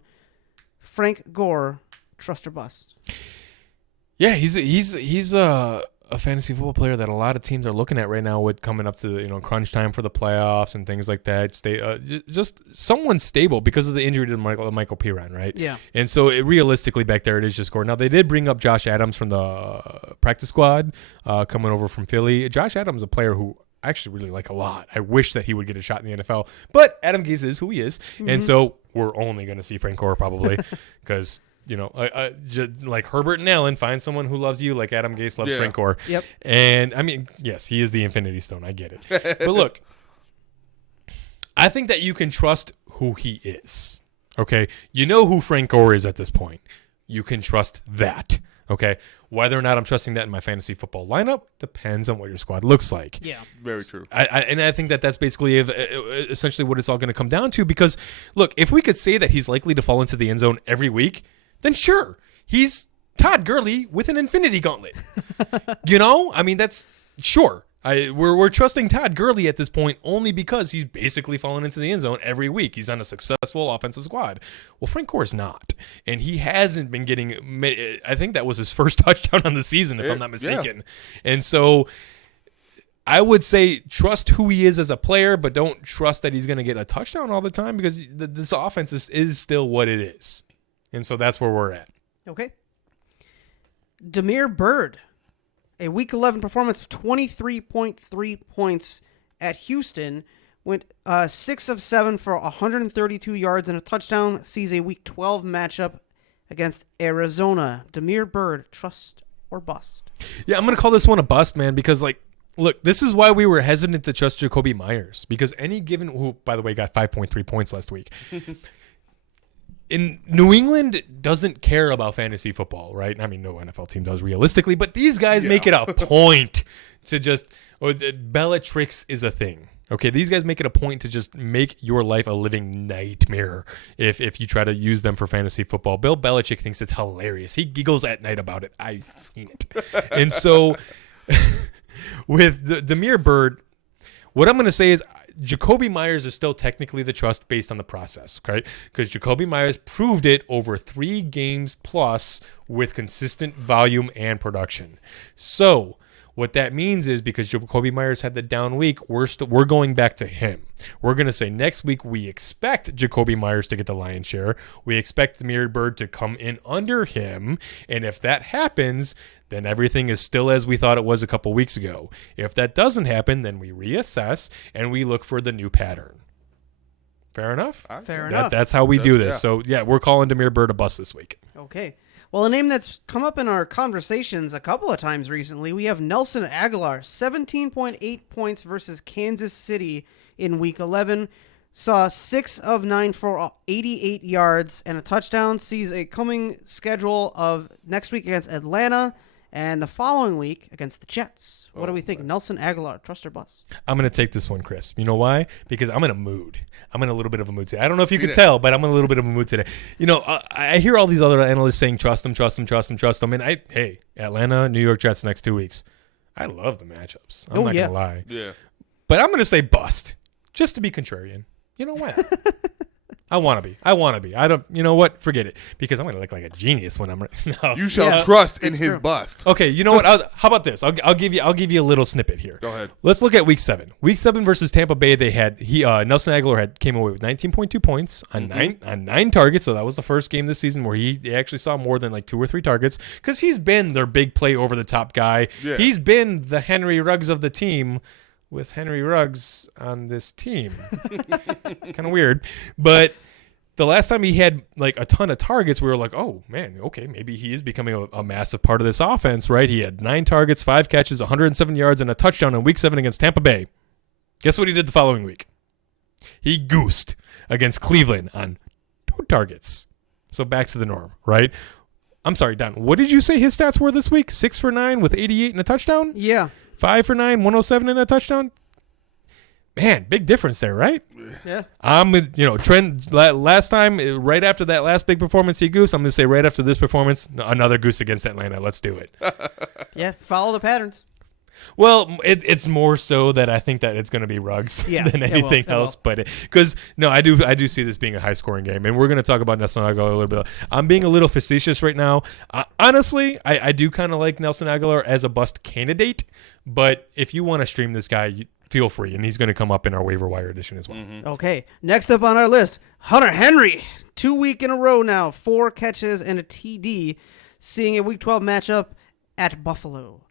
Frank Gore, trust or bust? Yeah, he's a fantasy football player that a lot of teams are looking at right now with coming up to crunch time for the playoffs and things like that. Just someone stable because of the injury to Michael Piran, right? Yeah. And so realistically back there it is just Gore. Now they did bring up Josh Adams from the practice squad coming over from Philly. Josh Adams is a player who I actually really like a lot. I wish that he would get a shot in the NFL, but Adam Gase is who he is, and so we're only going to see Frank Gore probably because. Like Herbert and Allen, find someone who loves you like Adam Gase loves Frank Gore. Yep. And, I mean, yes, he is the Infinity Stone. I get it. But look, I think that you can trust who he is. Okay? You know who Frank Gore is at this point. You can trust that. Okay? Whether or not I'm trusting that in my fantasy football lineup depends on what your squad looks like. Yeah. Very true. I think that that's basically essentially what it's all going to come down to because, look, if we could say that he's likely to fall into the end zone every week, then sure, he's Todd Gurley with an infinity gauntlet. I mean, that's sure. We're trusting Todd Gurley at this point only because he's basically fallen into the end zone every week. He's on a successful offensive squad. Well, Frank Gore is not, and he hasn't been getting. I think that was his first touchdown on the season, if I'm not mistaken. Yeah. And so, I would say trust who he is as a player, but don't trust that he's going to get a touchdown all the time because this offense is still what it is. And so that's where we're at. Okay. Damiere Byrd, a Week 11 performance of 23.3 points at Houston, went 6 of 7 for 132 yards and a touchdown, sees a Week 12 matchup against Arizona. Damiere Byrd, trust or bust? Yeah, I'm going to call this one a bust, man, because, look, this is why we were hesitant to trust Jacoby Myers, because any given, who, by the way, got 5.3 points last week. In New England doesn't care about fantasy football, right? I mean, no NFL team does realistically, but these guys make it a point to just Bellatrix is a thing. Okay, these guys make it a point to just make your life a living nightmare if you try to use them for fantasy football. Bill Belichick thinks it's hilarious. He giggles at night about it. I've seen it. And so with Damiere Byrd, what I'm going to say is Jacoby Myers is still technically the trust based on the process, okay? Because Jacoby Myers proved it over 3 games plus with consistent volume and production. So what that means is because Jacoby Myers had the down week, we're going back to him. We're going to say next week we expect Jacoby Myers to get the lion's share. We expect Mirrored Bird to come in under him. And if that happens, then everything is still as we thought it was a couple weeks ago. If that doesn't happen, then we reassess and we look for the new pattern. Fair enough? Fair enough. That's how we do this. Yeah. So, yeah, we're calling Demir Bird a bust this week. Okay. Well, a name that's come up in our conversations a couple of times recently, we have Nelson Aguilar, 17.8 points versus Kansas City in Week 11. Saw 6 of 9 for 88 yards and a touchdown. Sees a coming schedule of next week against Atlanta and the following week against the Jets. What do we think? Nelson Aguilar, trust or bust? I'm going to take this one, Chris. You know why? Because I'm in a mood. I'm in a little bit of a mood today. I don't know if you can tell, but I'm in a little bit of a mood today. You know, I hear all these other analysts saying trust them. And hey, Atlanta, New York Jets next 2 weeks. I love the matchups. I'm not going to lie. Yeah. But I'm going to say bust, just to be contrarian. You know what? I want to be. I don't. You know what? Forget it. Because I'm going to look like a genius when I'm. No. You shall trust in his bust. Okay. You know what? How about this? I'll give you a little snippet here. Go ahead. Let's look at Week 7. Week 7 versus Tampa Bay. They had Nelson Aguilar came away with 19.2 points on nine targets. So that was the first game this season where he actually saw more than like 2 or 3 targets because he's been their big play over the top guy. Yeah. He's been the Henry Ruggs of the team. With Henry Ruggs on this team. Kind of weird. But the last time he had like a ton of targets, we were like, oh, man, okay, maybe he is becoming a massive part of this offense, right? He had 9 targets, 5 catches, 107 yards, and a touchdown in Week 7 against Tampa Bay. Guess what he did the following week? He goosed against Cleveland on 2 targets. So back to the norm, right? I'm sorry, Don. What did you say his stats were this week? 6 for 9 with 88 and a touchdown? Yeah. 5 for 9, 107 and a touchdown. Man, big difference there, right? Yeah. Trent last time, right after that last big performance he goosed, I'm going to say right after this performance, another goose against Atlanta. Let's do it. Yeah, follow the patterns. Well, it's more so that I think that it's going to be Ruggs than anything else. But because I do see this being a high scoring game, and we're going to talk about Nelson Aguilar a little bit. I'm being a little facetious right now. Honestly, I do kind of like Nelson Aguilar as a bust candidate. But if you want to stream this guy, feel free, and he's going to come up in our waiver wire edition as well. Mm-hmm. Okay, next up on our list, Hunter Henry, 2 week in a row now, 4 catches and a TD, seeing a Week 12 matchup at Buffalo.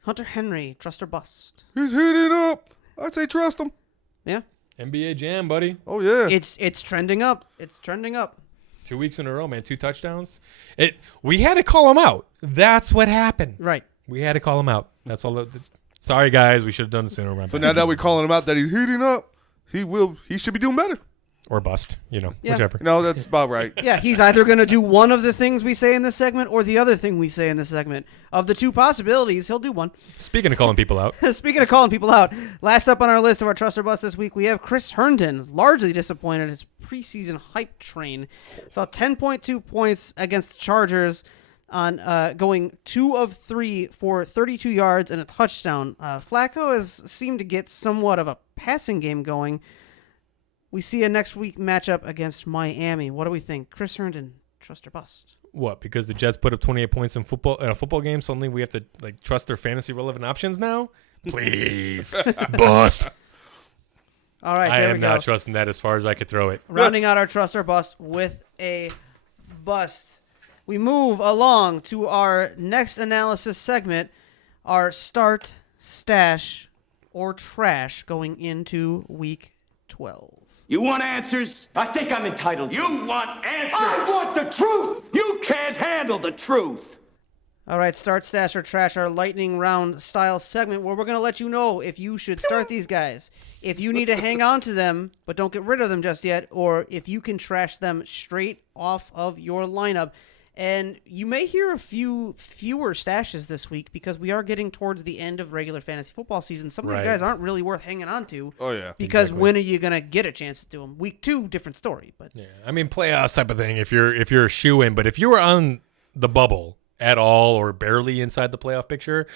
Hunter Henry, trust or bust? He's heating up. I'd say trust him. Yeah. NBA Jam, buddy. Oh, yeah. It's trending up. It's trending up. 2 weeks in a row, man. 2 touchdowns. We had to call him out. That's what happened. Right. We had to call him out. That's all. Sorry, guys. We should have done it sooner. So now that we're calling him out that he's heating up, he should be doing better. Or bust, whichever. No, that's about right. Yeah, he's either going to do one of the things we say in this segment or the other thing we say in this segment. Of the 2 possibilities, he'll do one. Speaking of calling people out. Speaking of calling people out, last up on our list of our Trust or Bust this week, we have Chris Herndon, largely disappointed his preseason hype train. Saw 10.2 points against the Chargers on going 2 of 3 for 32 yards and a touchdown. Flacco has seemed to get somewhat of a passing game going. We see a next week matchup against Miami. What do we think? Chris Herndon, trust or bust? What? Because the Jets put up 28 points in a football game, suddenly we have to trust their fantasy relevant options now? Please. Bust. All right, I there am we go. not trusting that as far as I could throw it. Rounding out our trust or bust with a bust. We move along to our next analysis segment, our start, stash, or trash going into Week 12. You want answers? I think I'm entitled. You want answers? I want the truth! You can't handle the truth. All right, start, stash, or trash, our lightning round style segment where we're going to let you know if you should start these guys, if you need to hang on to them but don't get rid of them just yet, or if you can trash them straight off of your lineup. And you may hear a fewer stashes this week because we are getting towards the end of regular fantasy football season. Some of these guys aren't really worth hanging on to. Oh, yeah. Because when are you going to get a chance to do them? Week 2, different story. But yeah, I mean, playoffs type of thing if you're a shoe-in. But if you were on the bubble at all or barely inside the playoff picture,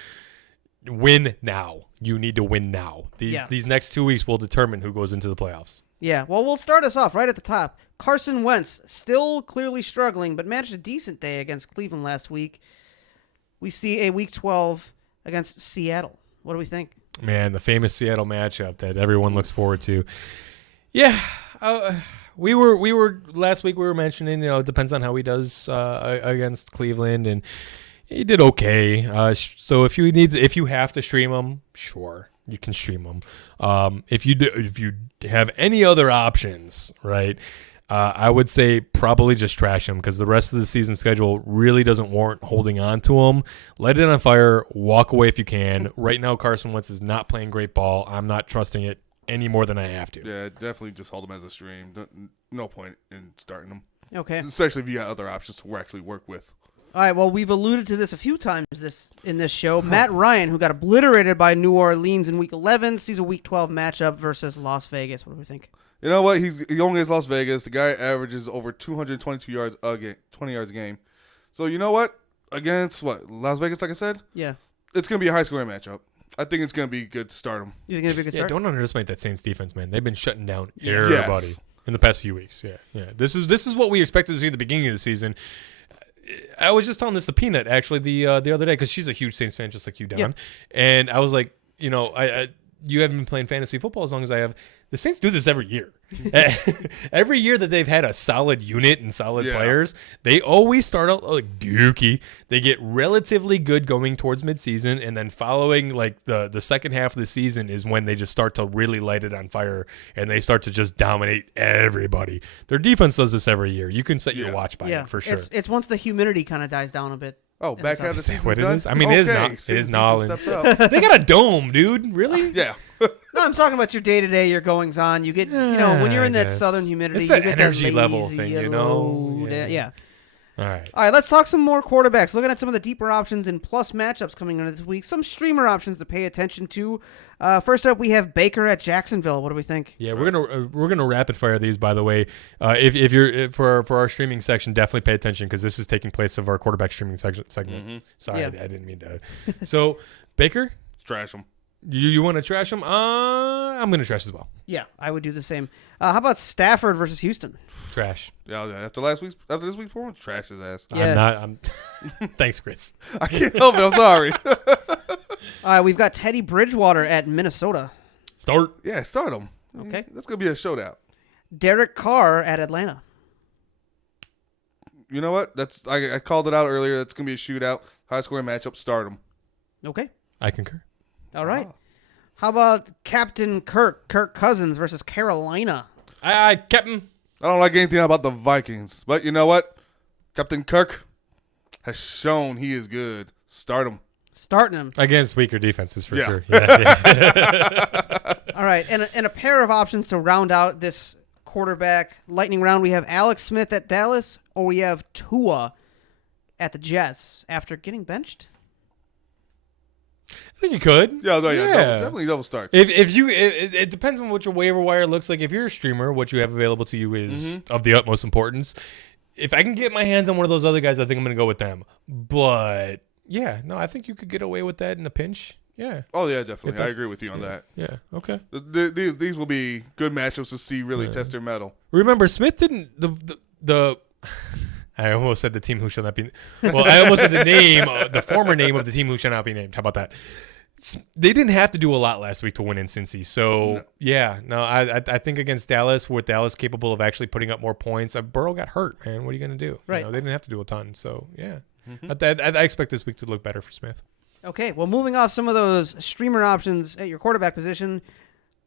win now. You need to win now. These next 2 weeks will determine who goes into the playoffs. Yeah, well, we'll start us off right at the top. Carson Wentz, still clearly struggling, but managed a decent day against Cleveland last week. We see a Week 12 against Seattle. What do we think? Man, the famous Seattle matchup that everyone looks forward to. Yeah, we were last week. We were mentioning, it depends on how he does against Cleveland, and he did okay. So if you have to stream him, sure, you can stream him. If you have any other options, right? I would say probably just trash him because the rest of the season schedule really doesn't warrant holding on to him. Let it on fire. Walk away if you can. Right now, Carson Wentz is not playing great ball. I'm not trusting it any more than I have to. Yeah, definitely just hold him as a stream. No point in starting him. Okay. Especially if you got other options to actually work with. All right, well, we've alluded to this a few times in this show. Matt Ryan, who got obliterated by New Orleans in Week 11, sees a Week 12 matchup versus Las Vegas. What do we think? You know what? He only has Las Vegas. The guy averages over 222 yards a game, 20 yards a game. So you know what? Against Las Vegas, like I said? Yeah. It's going to be a high-scoring matchup. I think it's going to be good to start him. You think it's going to be a good start? Yeah, don't underestimate that Saints defense, man. They've been shutting down everybody in the past few weeks. Yeah. This is what we expected to see at the beginning of the season. I was just telling this to Peanut actually the other day because she's a huge Saints fan just like you, Don. Yep. And I was like, you haven't been playing fantasy football as long as I have. The Saints do this every year. Every year that they've had a solid unit and solid players, they always start out like dookie. They get relatively good going towards midseason, and then following like the second half of the season is when they just start to really light it on fire, and they start to just dominate everybody. Their defense does this every year. You can set your watch by it for sure. It's once the humidity kind of dies down a bit. Oh, back out of the season's what done? it is? I mean, it is New Orleans. They got a dome, dude. Really? Yeah. No, I'm talking about your day-to-day, your goings-on. You get, when you're in that southern humidity, it's that you get energy that level lazy, thing, Yeah. All right. All right, let's talk some more quarterbacks. Looking at some of the deeper options and plus matchups coming into this week. Some streamer options to pay attention to. First up, we have Baker at Jacksonville. What do we think? Yeah, we're gonna rapid fire these. By the way, if you're for our streaming section, definitely pay attention because this is taking place of our quarterback streaming segment. Mm-hmm. Sorry, I didn't mean to. So Baker, trash him. You want to trash him? I'm gonna trash as well. Yeah, I would do the same. How about Stafford versus Houston? Trash. Yeah, after this week's performance, trash his ass. Yeah. I'm Thanks, Chris. I can't help it. I'm sorry. All right, we've got Teddy Bridgewater at Minnesota. Start. Yeah, start him. Okay. That's gonna be a shootout. Derek Carr at Atlanta. You know what? I called it out earlier. That's gonna be a shootout, high scoring matchup. Start him. Okay. I concur. All right. How about Captain Kirk Cousins versus Carolina? Captain. I don't like anything about the Vikings, but you know what? Captain Kirk has shown he is good. Start him. Starting him. Against weaker defenses for sure. Yeah. All right, and a pair of options to round out this quarterback lightning round. We have Alex Smith at Dallas, or we have Tua at the Jets after getting benched. I think you could. Yeah. Definitely double starts. It depends on what your waiver wire looks like. If you're a streamer, what you have available to you is of the utmost importance. If I can get my hands on one of those other guys, I think I'm going to go with them. But yeah, no, I think you could get away with that in a pinch. Yeah. Oh yeah, definitely. I agree with you on that. Yeah. Okay. These will be good matchups to see really test their mettle. Remember, Smith didn't the. I almost said the team who shall not be. Well, I almost said the name, the former name of the team who shall not be named. How about that? They didn't have to do a lot last week to win in Cincy. So, I think against Dallas, with Dallas capable of actually putting up more points, Burrow got hurt, man. What are you going to do? Right. They didn't have to do a ton. So, yeah. I expect this week to look better for Smith. Okay, well, moving off some of those streamer options at your quarterback position,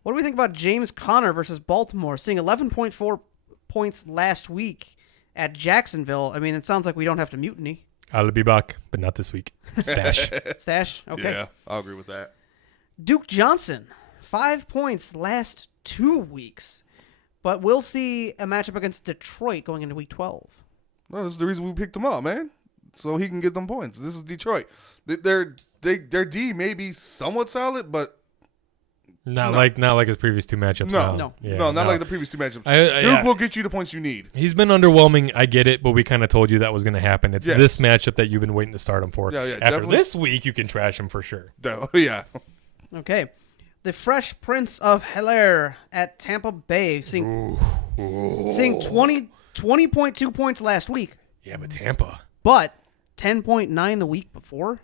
what do we think about James Conner versus Baltimore? Seeing 11.4 points last week at Jacksonville. I mean, it sounds like we don't have to mutiny. I'll be back, but not this week. Stash. Stash? Okay. Yeah, I'll agree with that. Duke Johnson, 5 points last 2 weeks, but we'll see a matchup against Detroit going into Week 12. Well, this is the reason we picked him up, man. So he can get them points. This is Detroit. Their D may be somewhat solid, but Not like his previous 2 matchups. No, Yeah, not like the previous 2 matchups. Duke yeah. will get you the points you need. He's been underwhelming. I get it, but we kind of told you that was going to happen. It's this matchup that you've been waiting to start him for. Yeah, After this week, you can trash him for sure. Yeah. Okay. The Fresh Prince of Bel-Air at Tampa Bay, seeing 20.2 points last week. Yeah, but Tampa. But 10.9 the week before.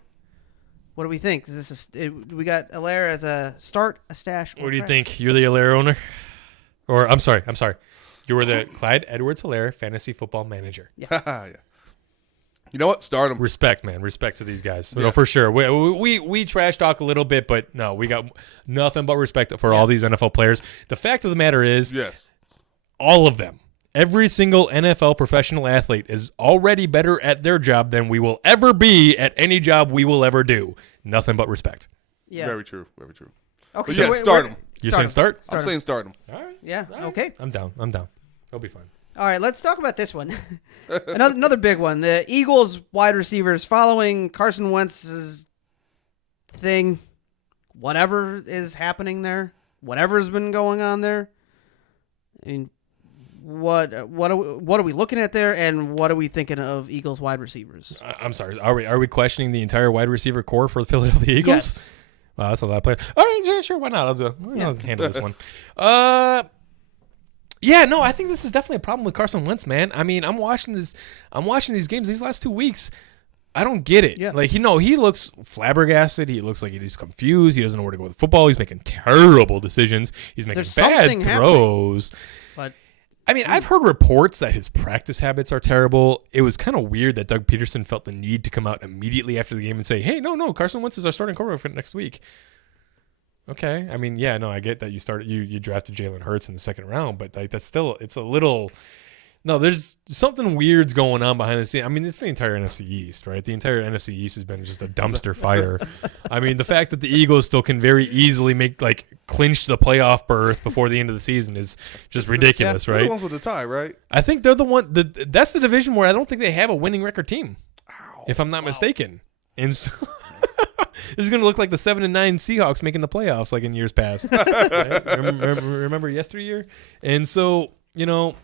What do we think? Is this we got Bel-Air as a start, a stash? What do you think? You're the Bel-Air owner? Or, I'm sorry. You were the Clyde Edwards-Helaire fantasy football manager. Yeah. You know what? Start him. Respect, man. Respect to these guys. Yeah. No, for sure. We trash talk a little bit, but no, we got nothing but respect for all these NFL players. The fact of the matter is, all of them, every single NFL professional athlete is already better at their job than we will ever be at any job we will ever do. Nothing but respect. Yeah. Very true. Very true. Okay, so start him. You're saying start? I'm saying start him. All right. Yeah. All right. Okay. I'm down. He'll be fine. All right, let's talk about this one. another big one. The Eagles wide receivers following Carson Wentz's thing. Whatever is happening there, whatever's been going on there. I mean, what are we looking at there, and what are we thinking of Eagles wide receivers? I'm sorry. Are we questioning the entire wide receiver core for the Philadelphia Eagles? Yes. Wow, that's a lot of players. All right, yeah, sure. Why not? I'll handle this one. Yeah, no, I think this is definitely a problem with Carson Wentz, man. I mean, I'm watching these games these last 2 weeks. I don't get it. Yeah. Like, he looks flabbergasted. He looks like he's confused. He doesn't know where to go with football. He's making terrible decisions. He's making bad throws. But I mean, I've heard reports that his practice habits are terrible. It was kind of weird that Doug Peterson felt the need to come out immediately after the game and say, hey, no, Carson Wentz is our starting quarterback for next week. Okay. I mean, yeah, no, I get that you drafted Jalen Hurts in the second round, but like that's still, it's a little, no, there's something weird's going on behind the scene. I mean, it's the entire NFC East, right? The entire NFC East has been just a dumpster fire. I mean, the fact that the Eagles still can very easily clinch the playoff berth before the end of the season is just ridiculous, right? They're the ones with the tie, right? I think they're the one, that's the division where I don't think they have a winning record team, if I'm not mistaken. And so this is going to look like the 7-9 Seahawks making the playoffs like in years past. Right? Remember yesteryear? And so, look,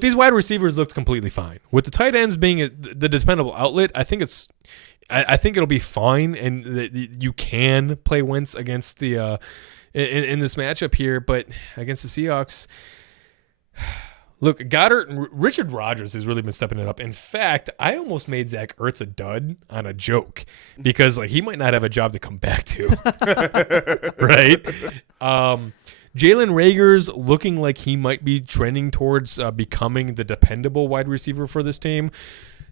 these wide receivers looked completely fine. With the tight ends being the dependable outlet, I think it'll be fine, and you can play Wentz against the in this matchup here, but against the Seahawks. Look, Goddard and Richard Rodgers has really been stepping it up. In fact, I almost made Zach Ertz a dud on a joke because he might not have a job to come back to, right? Jalen Reagor's looking like he might be trending towards becoming the dependable wide receiver for this team.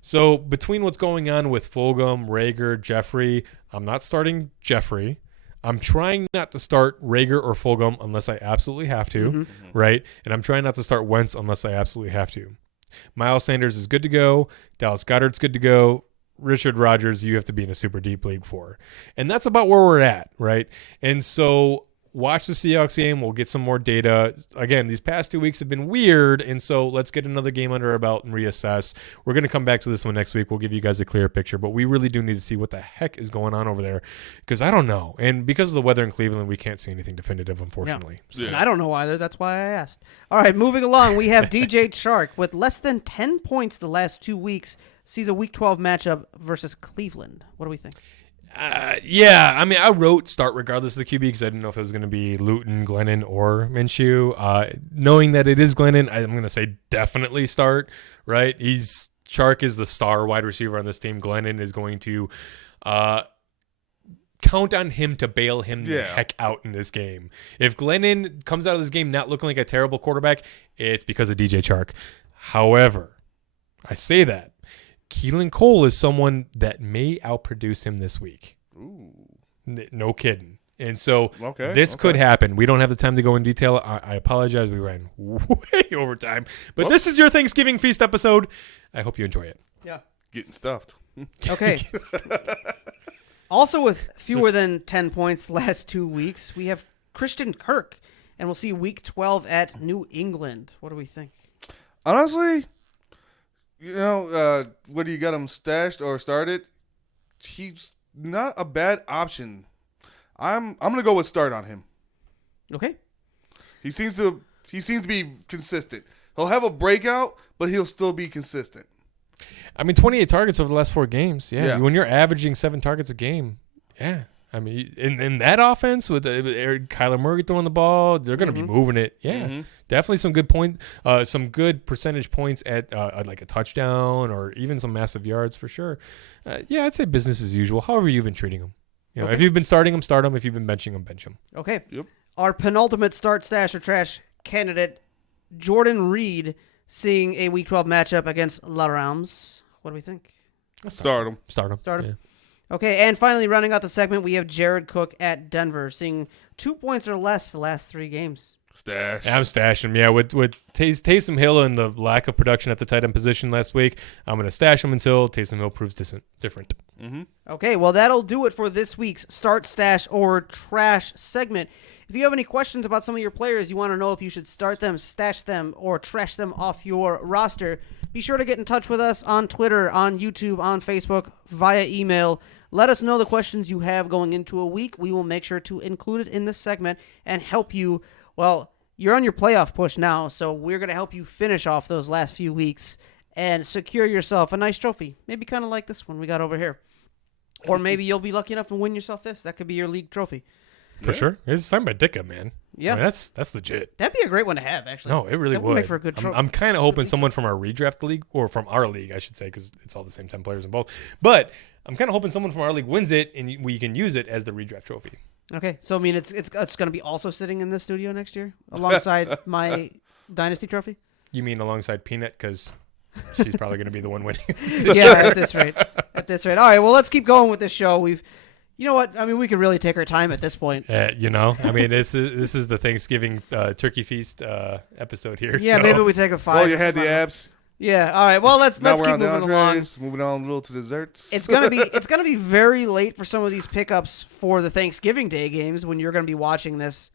So between what's going on with Fulgham, Reagor, Jeffrey, I'm not starting Jeffrey. I'm trying not to start Reagor or Fulgham unless I absolutely have to, right? And I'm trying not to start Wentz unless I absolutely have to. Miles Sanders is good to go. Dallas Goedert's good to go. Richard Rodgers, you have to be in a super deep league for. And that's about where we're at, right? And so watch the Seahawks game. We'll get some more data. Again, these past 2 weeks have been weird, and so let's get another game under our belt and reassess. We're going to come back to this one next week. We'll give you guys a clearer picture, but we really do need to see what the heck is going on over there because I don't know. And because of the weather in Cleveland, we can't see anything definitive, unfortunately. Yeah. So. And I don't know either. That's why I asked. All right, moving along, we have DJ Chark with less than 10 points the last 2 weeks. Sees a Week 12 matchup versus Cleveland. What do we think? Yeah, I mean, I wrote start regardless of the QB because I didn't know if it was going to be Luton, Glennon, or Minshew. Knowing that it is Glennon, I'm going to say definitely start, right? Chark is the star wide receiver on this team. Glennon is going to count on him to bail him the heck out in this game. If Glennon comes out of this game not looking like a terrible quarterback, it's because of DJ Chark. However, I say that Keelan Cole is someone that may outproduce him this week. Ooh. No kidding. And so this could happen. We don't have the time to go in detail. I apologize. We ran way over time. But this is your Thanksgiving feast episode. I hope you enjoy it. Yeah. Getting stuffed. Okay. Also with fewer than 10 points last 2 weeks, we have Christian Kirk. And we'll see Week 12 at New England. What do we think? Honestly, whether you got him stashed or started, he's not a bad option. I'm gonna go with start on him. Okay. He seems to be consistent. He'll have a breakout, but he'll still be consistent. I mean, 28 targets over the last 4 games. Yeah. When you're averaging 7 targets a game, yeah. I mean, in that offense with Kyler Murray throwing the ball, they're going to be moving it. Yeah, definitely some good percentage points at like a touchdown or even some massive yards for sure. Yeah, I'd say business as usual. However you've been treating them. If you've been starting them, start them. If you've been benching them, bench them. Okay. Yep. Our penultimate start, stash, or trash candidate, Jordan Reed, seeing a Week 12 matchup against La Rams. What do we think? Start him. Start him. Start him. Yeah. Okay, and finally, rounding out the segment, we have Jared Cook at Denver, seeing 2 points or less the last 3 games. Stash. I'm stashing him. Yeah, with Taysom Hill and the lack of production at the tight end position last week, I'm going to stash him until Taysom Hill proves different. Okay, well, that'll do it for this week's Start, Stash, or Trash segment. If you have any questions about some of your players, you want to know if you should start them, stash them, or trash them off your roster, be sure to get in touch with us on Twitter, on YouTube, on Facebook, via email. Let us know the questions you have going into a week. We will make sure to include it in this segment and help you. Well, you're on your playoff push now, so we're going to help you finish off those last few weeks and secure yourself a nice trophy. Maybe kind of like this one we got over here. Or maybe you'll be lucky enough to win yourself this. That could be your league trophy. For sure. It's signed by Dicka, man. Yeah. I mean, that's legit. That'd be a great one to have, actually. No, it really that would. Make for a good trophy. I'm kind of hoping someone from our redraft league, or from our league, I should say, because it's all the same 10 players in both. But I'm kind of hoping someone from our league wins it, and we can use it as the redraft trophy. Okay, so I mean, it's going to be also sitting in this studio next year alongside my Dynasty trophy. You mean alongside Peanut, because she's probably going to be the one winning. Yeah, at this rate. All right, well, let's keep going with this show. You know what? I mean, we could really take our time at this point. I mean, this is the Thanksgiving turkey feast episode here. Yeah, so. maybe we take a 5. Well, you had the abs. Yeah. All right. Well, let's keep moving along. Moving on a little to desserts. It's gonna be very late for some of these pickups for the Thanksgiving Day games when you're gonna be watching this.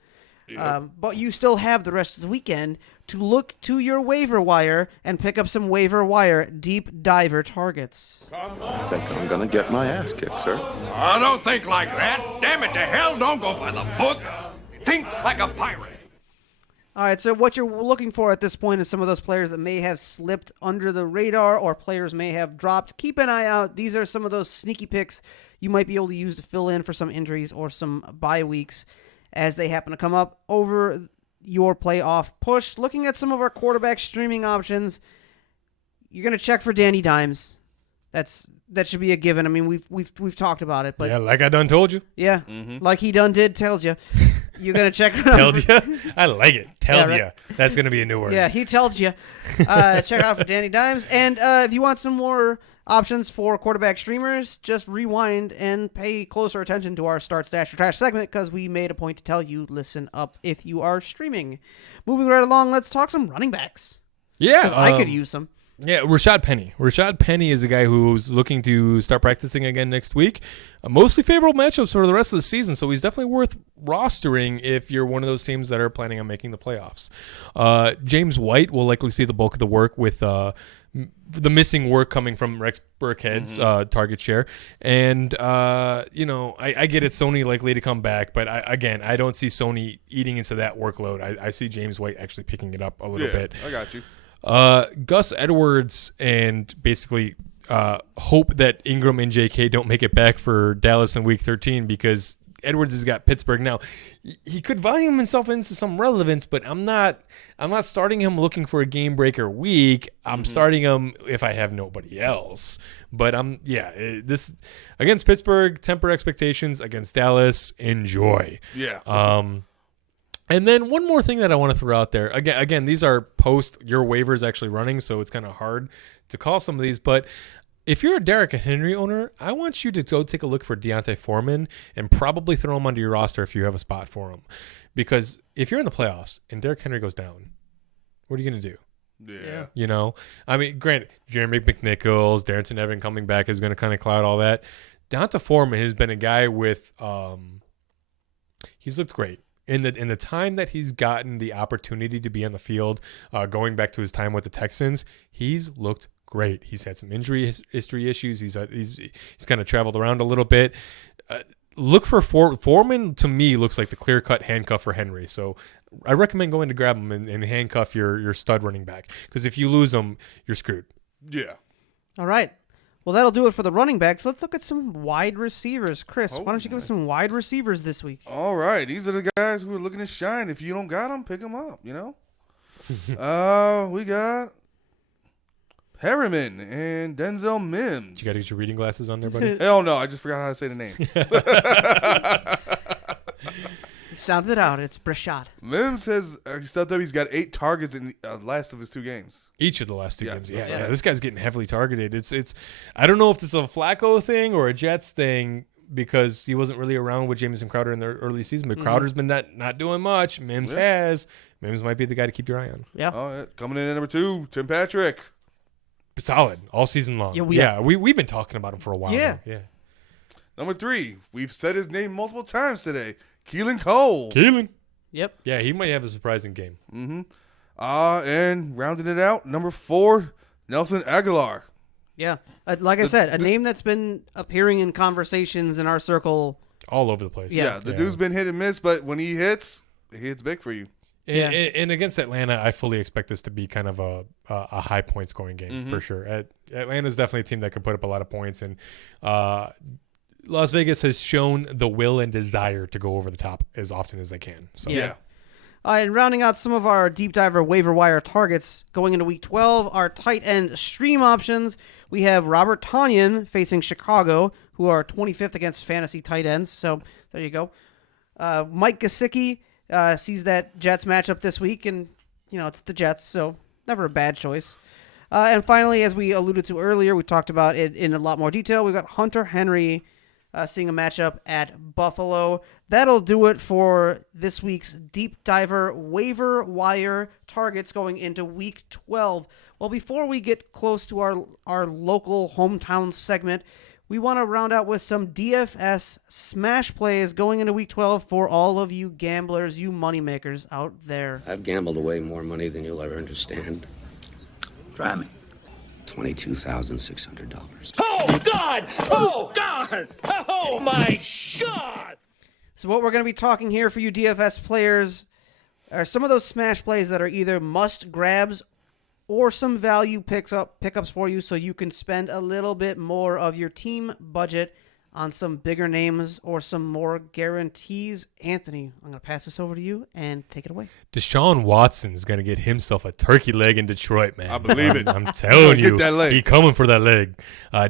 Yep. But you still have the rest of the weekend to look to your waiver wire and pick up some waiver wire deep diver targets. I think I'm gonna get my ass kicked, sir. I don't think like that. Damn it to hell, don't go by the book. Think like a pirate. All right, so what you're looking for at this point is some of those players that may have slipped under the radar or players may have dropped. Keep an eye out. These are some of those sneaky picks you might be able to use to fill in for some injuries or some bye weeks as they happen to come up over your playoff push. Looking at some of our quarterback streaming options, you're going to check for Danny Dimes. That should be a given. I mean, we've talked about it, but yeah, like I done told you. Yeah, like he done did tells you. You're gonna check. Told you. I like it. Told right. you. That's gonna be a new word. Yeah, he tells you. Check out for Danny Dimes, and if you want some more options for quarterback streamers, just rewind and pay closer attention to our Start, Stash, or Trash segment because we made a point to tell you listen up if you are streaming. Moving right along, let's talk some running backs. Yeah, I could use some. Yeah, Rashad Penny. Rashad Penny is a guy who's looking to start practicing again next week. Mostly favorable matchups for the rest of the season, so he's definitely worth rostering if you're one of those teams that are planning on making the playoffs. James White will likely see the bulk of the work with the missing work coming from Rex Burkhead's target share. And, I get it, Sony likely to come back, but I don't see Sony eating into that workload. I see James White actually picking it up a little bit. I got you. Gus Edwards and basically hope that Ingram and JK don't make it back for Dallas in week 13 because Edwards has got Pittsburgh now. He could volume himself into some relevance, but I'm not starting him looking for a game breaker week. I'm starting him if I have nobody else. But this against Pittsburgh, temper expectations. Against Dallas, enjoy. Yeah. And then one more thing that I want to throw out there. Again, these are post your waivers actually running, so it's kind of hard to call some of these. But if you're a Derrick Henry owner, I want you to go take a look for Deontay Foreman and probably throw him onto your roster if you have a spot for him. Because if you're in the playoffs and Derrick Henry goes down, what are you going to do? Yeah. I mean, granted, Jeremy McNichols, Darrington Evans coming back is going to kind of cloud all that. Deontay Foreman has been a guy with he's looked great. In the time that he's gotten the opportunity to be on the field, going back to his time with the Texans, he's looked great. He's had some injury history issues. He's kind of traveled around a little bit. look for Foreman. To me, looks like the clear-cut handcuff for Henry. So I recommend going to grab him and handcuff your stud running back, because if you lose him, you're screwed. Yeah. All right. Well, that'll do it for the running backs. Let's look at some wide receivers. Chris, why don't you give us some wide receivers this week? All right. These are the guys who are looking to shine. If you don't got them, pick them up, We got Harriman and Denzel Mims. You got to get your reading glasses on there, buddy? Hell no. I just forgot how to say the name. Sound it out. It's Brashad. Mims says he's got 8 targets in the last of his 2 games. Each of the last 2 games. Right. Yeah. This guy's getting heavily targeted. It's. I don't know if this is a Flacco thing or a Jets thing, because he wasn't really around with Jamison Crowder in the early season. But Crowder's been not doing much. Mims has. Mims might be the guy to keep your eye on. Yeah. Oh, yeah. Coming in at number 2, Tim Patrick. Solid all season long. We've been talking about him for a while. Yeah. Now. Yeah. Number 3, we've said his name multiple times today. Keelan Cole. Yep. Yeah, he might have a surprising game. Mm-hmm. And rounding it out, number 4, Nelson Aguilar. Yeah. Like I said, a name that's been appearing in conversations in our circle. All over the place. Yeah, the dude's been hit and miss, but when he hits big for you. And against Atlanta, I fully expect this to be kind of a high point scoring game for sure. Atlanta's definitely a team that could put up a lot of points, and Las Vegas has shown the will and desire to go over the top as often as they can. So yeah. And rounding out some of our deep diver waiver wire targets going into week 12, our tight end stream options. We have Robert Tonyan facing Chicago, who are 25th against fantasy tight ends. So there you go. Mike Gesicki sees that Jets matchup this week, and it's the Jets, so never a bad choice. And finally, as we alluded to earlier, we talked about it in a lot more detail. We've got Hunter Henry seeing a matchup at Buffalo. That'll do it for this week's Deep Diver Waiver Wire targets going into Week 12. Well, before we get close to our local hometown segment, we want to round out with some DFS Smash Plays going into Week 12 for all of you gamblers, you moneymakers out there. I've gambled away more money than you'll ever understand. Try me. $22,600. Oh, God! Oh, God! Oh, my God! So what we're going to be talking here for you DFS players are some of those smash plays that are either must grabs or some value pickups for you, so you can spend a little bit more of your team budget on some bigger names or some more guarantees. Anthony, I'm going to pass this over to you and take it away. Deshaun Watson's going to get himself a turkey leg in Detroit, man. I believe it. I'm telling you, that leg. He coming for that leg.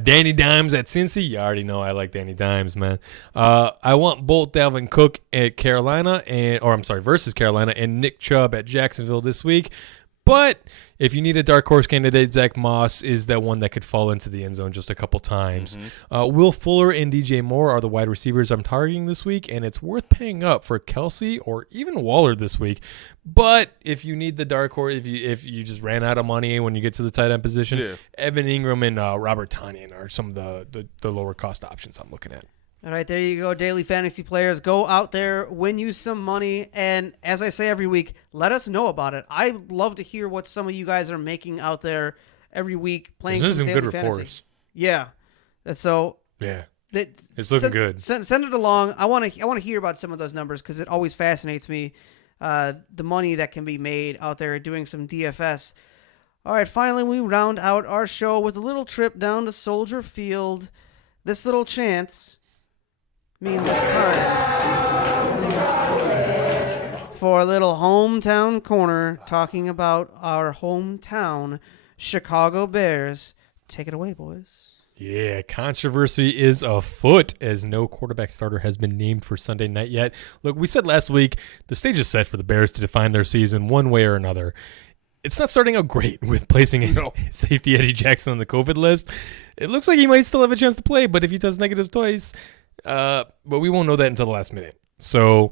Danny Dimes at Cincy. You already know I like Danny Dimes, man. I want both Dalvin Cook at Carolina versus Carolina, and Nick Chubb at Jacksonville this week. But if you need a dark horse candidate, Zach Moss is that one that could fall into the end zone just a couple times. Will Fuller and DJ Moore are the wide receivers I'm targeting this week, and it's worth paying up for Kelsey or even Waller this week. But if you need the dark horse, if you just ran out of money when you get to the tight end position, Evan Ingram and Robert Tonyan are some of the lower cost options I'm looking at. All right, there you go, daily fantasy players. Go out there, win you some money, and as I say every week, let us know about it. I love to hear what some of you guys are making out there every week, playing some daily good fantasy. Reports. Yeah, so it's looking good. Send it along. I want to hear about some of those numbers because it always fascinates me, the money that can be made out there doing some DFS. All right, finally we round out our show with a little trip down to Soldier Field. This little chant means it's time for a little hometown corner talking about our hometown Chicago Bears. Take it away, boys. Yeah, controversy is afoot as no quarterback starter has been named for Sunday night yet. Look, we said last week the stage is set for the Bears to define their season one way or another. It's not starting out great with placing safety Eddie Jackson on the COVID list. It looks like he might still have a chance to play, but if he tests negative twice, but we won't know that until the last minute. So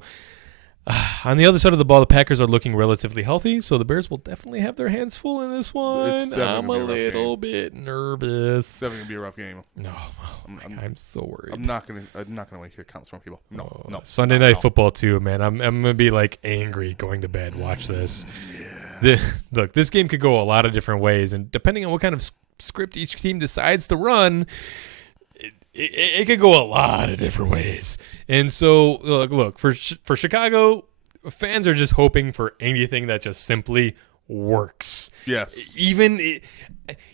on the other side of the ball, the Packers are looking relatively healthy, so the Bears will definitely have their hands full in this one. I'm a little bit nervous. It's definitely gonna be a rough game. No, I'm so worried. I'm not gonna wait to hear comments from people. No. Sunday night football too, man. I'm gonna be like angry going to bed. Watch this. Look, this game could go a lot of different ways, and depending on what kind of script each team decides to run, it could go a lot of different ways. And so, look for Chicago, fans are just hoping for anything that just simply works. Yes. Even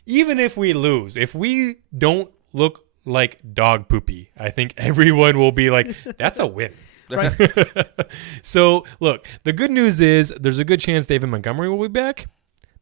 if we lose, if we don't look like dog poopy, I think everyone will be like, that's a win. Right. So, look, the good news is there's a good chance David Montgomery will be back.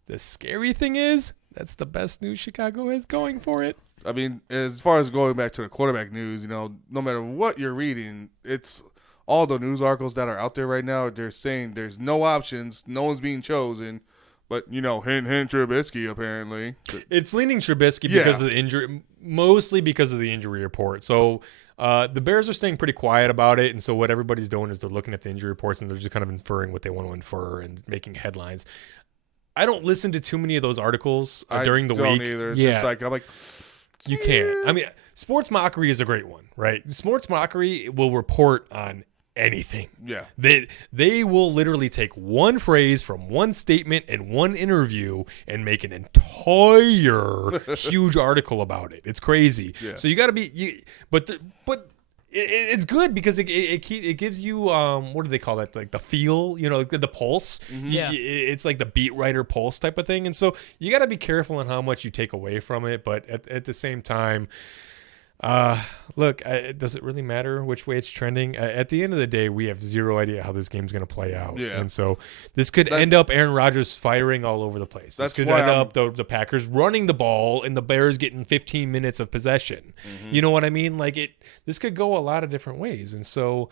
The scary thing is that's the best news Chicago has going for it. I mean, as far as going back to the quarterback news, no matter what you're reading, it's all the news articles that are out there right now. They're saying there's no options, no one's being chosen, but hint, Trubisky apparently. It's leaning Trubisky because of the injury, mostly because of the injury report. So the Bears are staying pretty quiet about it, and so what everybody's doing is they're looking at the injury reports and they're just kind of inferring what they want to infer and making headlines. I don't listen to too many of those articles during the week. I don't either. It's just like I'm like. You can't. I mean, sports mockery is a great one, right? Sports mockery will report on anything. Yeah. They will literally take one phrase from one statement in one interview and make an entire huge article about it. It's crazy. Yeah. So you got to be but it's good because it gives you what do they call that, like the feel, the pulse. Mm-hmm. Yeah, it's like the beat writer pulse type of thing. And so you got to be careful on how much you take away from it, but at the same time, look, does it really matter which way it's trending? At the end of the day, we have zero idea how this game's going to play out. Yeah. And so this could end up Aaron Rodgers firing all over the place. This could end up the Packers running the ball and the Bears getting 15 minutes of possession. Mm-hmm. You know what I mean? Like this could go a lot of different ways. And so,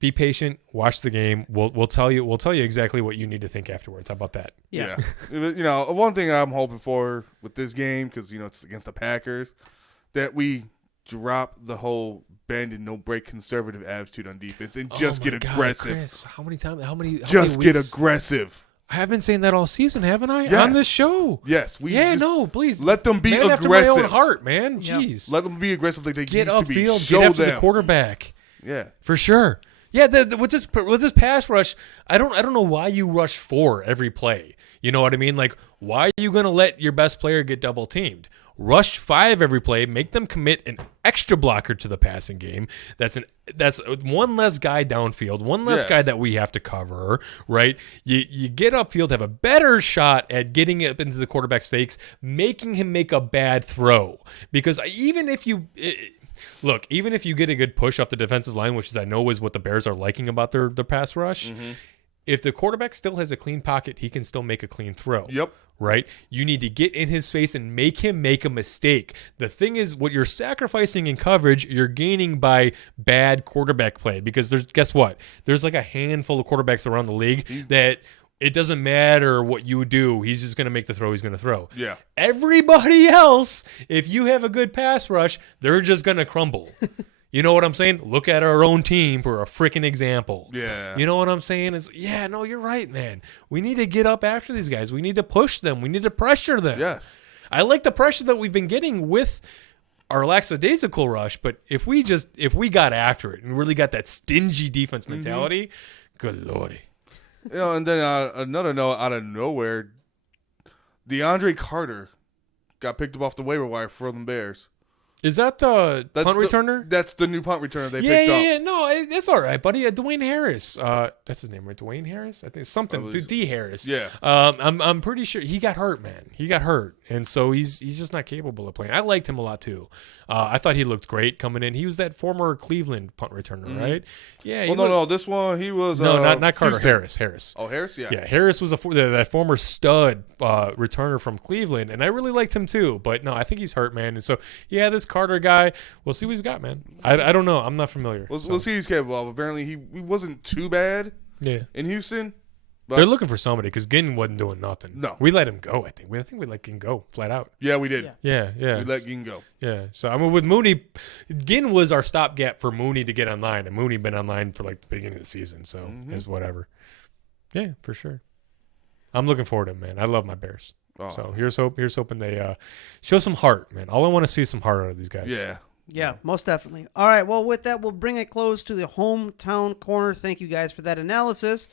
be patient, watch the game. We'll tell you exactly what you need to think afterwards. How about that? Yeah. One thing I'm hoping for with this game, because it's against the Packers, that we drop the whole bend and no break conservative attitude on defense and just get aggressive. Chris, how many times? How many? Just get aggressive. I have been saying that all season, haven't I? Yes. On this show. Yes. Please. Let them be aggressive. After my own heart, man. Jeez. Let them be aggressive like they get used to be. Upfield, Show get after them. the quarterback. Yeah. For sure. Yeah, with this pass rush, I don't know why you rush 4 every play. You know what I mean? Like, why are you going to let your best player get double teamed? Rush 5 every play, make them commit an extra blocker to the passing game. That's one less guy downfield, one less guy that we have to cover, right? You get upfield, have a better shot at getting up into the quarterback's face, making him make a bad throw. Because even if you get a good push off the defensive line, which I know is what the Bears are liking about their pass rush, if the quarterback still has a clean pocket, he can still make a clean throw. Yep. Right? You need to get in his face and make him make a mistake. The thing is, what you're sacrificing in coverage, you're gaining by bad quarterback play. Because guess what? There's like a handful of quarterbacks around the league that it doesn't matter what you do. He's just going to make the throw he's going to throw. Yeah. Everybody else, if you have a good pass rush, they're just going to crumble. You know what I'm saying? Look at our own team for a freaking example. Yeah. You know what I'm saying? No, you're right, man. We need to get up after these guys. We need to push them. We need to pressure them. Yes. I like the pressure that we've been getting with our lackadaisical rush, but if we got after it and really got that stingy defense mentality, good lordy. And then another note out of nowhere, DeAndre Carter got picked up off the waiver wire for the Bears. Is that punt returner? That's the new punt returner they picked up. Yeah. No, that's all right, buddy. Dwayne Harris. That's his name, right? Dwayne Harris? I think something. D. Harris. Yeah. I'm pretty sure he got hurt, man. He got hurt, and so he's just not capable of playing. I liked him a lot too. I thought he looked great coming in. He was that former Cleveland punt returner, right? Yeah. No. This one he was. Not Carter. Houston. Harris. Oh, Harris. Yeah. Yeah. Harris was that former stud returner from Cleveland, and I really liked him too. But no, I think he's hurt, man. And so this Carter guy, we'll see what he's got, man. I don't know. I'm not familiar. We'll see what he's capable of. Apparently, he wasn't too bad. Yeah. In Houston. But they're looking for somebody because Ginn wasn't doing nothing. No. We let him go, I think. I think we let Ginn go flat out. Yeah, we did. Yeah. We let Ginn go. Yeah. So, with Mooney, Ginn was our stopgap for Mooney to get online. And Mooney been online for like the beginning of the season. So, it's whatever. Yeah, for sure. I'm looking forward to him, man. I love my Bears. Oh. So, here's hoping they show some heart, man. All I want to see is some heart out of these guys. Yeah. Yeah, most definitely. All right, well, with that, we'll bring it close to the hometown corner. Thank you guys for that analysis.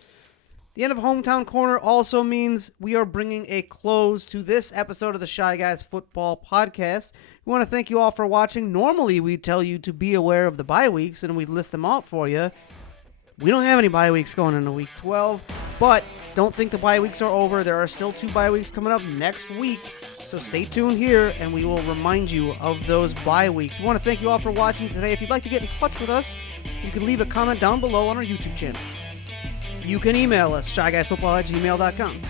The end of Hometown Corner also means we are bringing a close to this episode of the Shy Guys Football Podcast. We want to thank you all for watching. Normally, we tell you to be aware of the bye weeks, and we list them out for you. We don't have any bye weeks going into Week 12, but don't think the bye weeks are over. There are still 2 bye weeks coming up next week, so stay tuned here, and we will remind you of those bye weeks. We want to thank you all for watching today. If you'd like to get in touch with us, you can leave a comment down below on our YouTube channel. You can email us, shyguysfootball@gmail.com.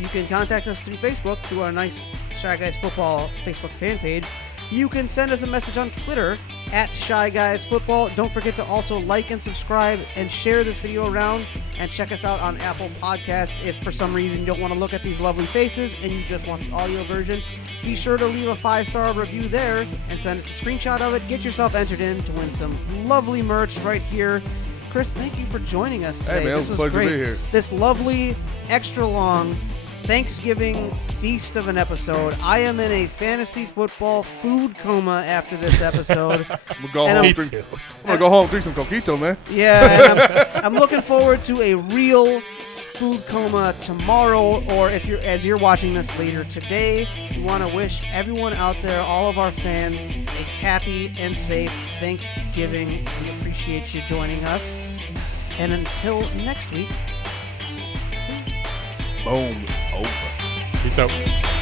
You can contact us through Facebook, through our nice Shy Guys Football Facebook fan page. You can send us a message on Twitter @ShyGuysFootball. Don't forget to also like and subscribe and share this video around, and check us out on Apple Podcasts. If for some reason you don't want to look at these lovely faces and you just want the audio version, be sure to leave a 5-star review there and send us a screenshot of it. Get yourself entered in to win some lovely merch right here. Chris, thank you for joining us today. Hey, man, this it was a pleasure great. to be here. This lovely, extra long Thanksgiving feast of an episode. I am in a fantasy football food coma after this episode. I'm gonna go home and drink some coquito, man. Yeah, and I'm looking forward to a real food coma tomorrow, or if you're as you're watching this later today. We want to wish everyone out there, all of our fans, a happy and safe Thanksgiving. We appreciate you joining us. And until next week, see you. Boom, it's over. Peace out.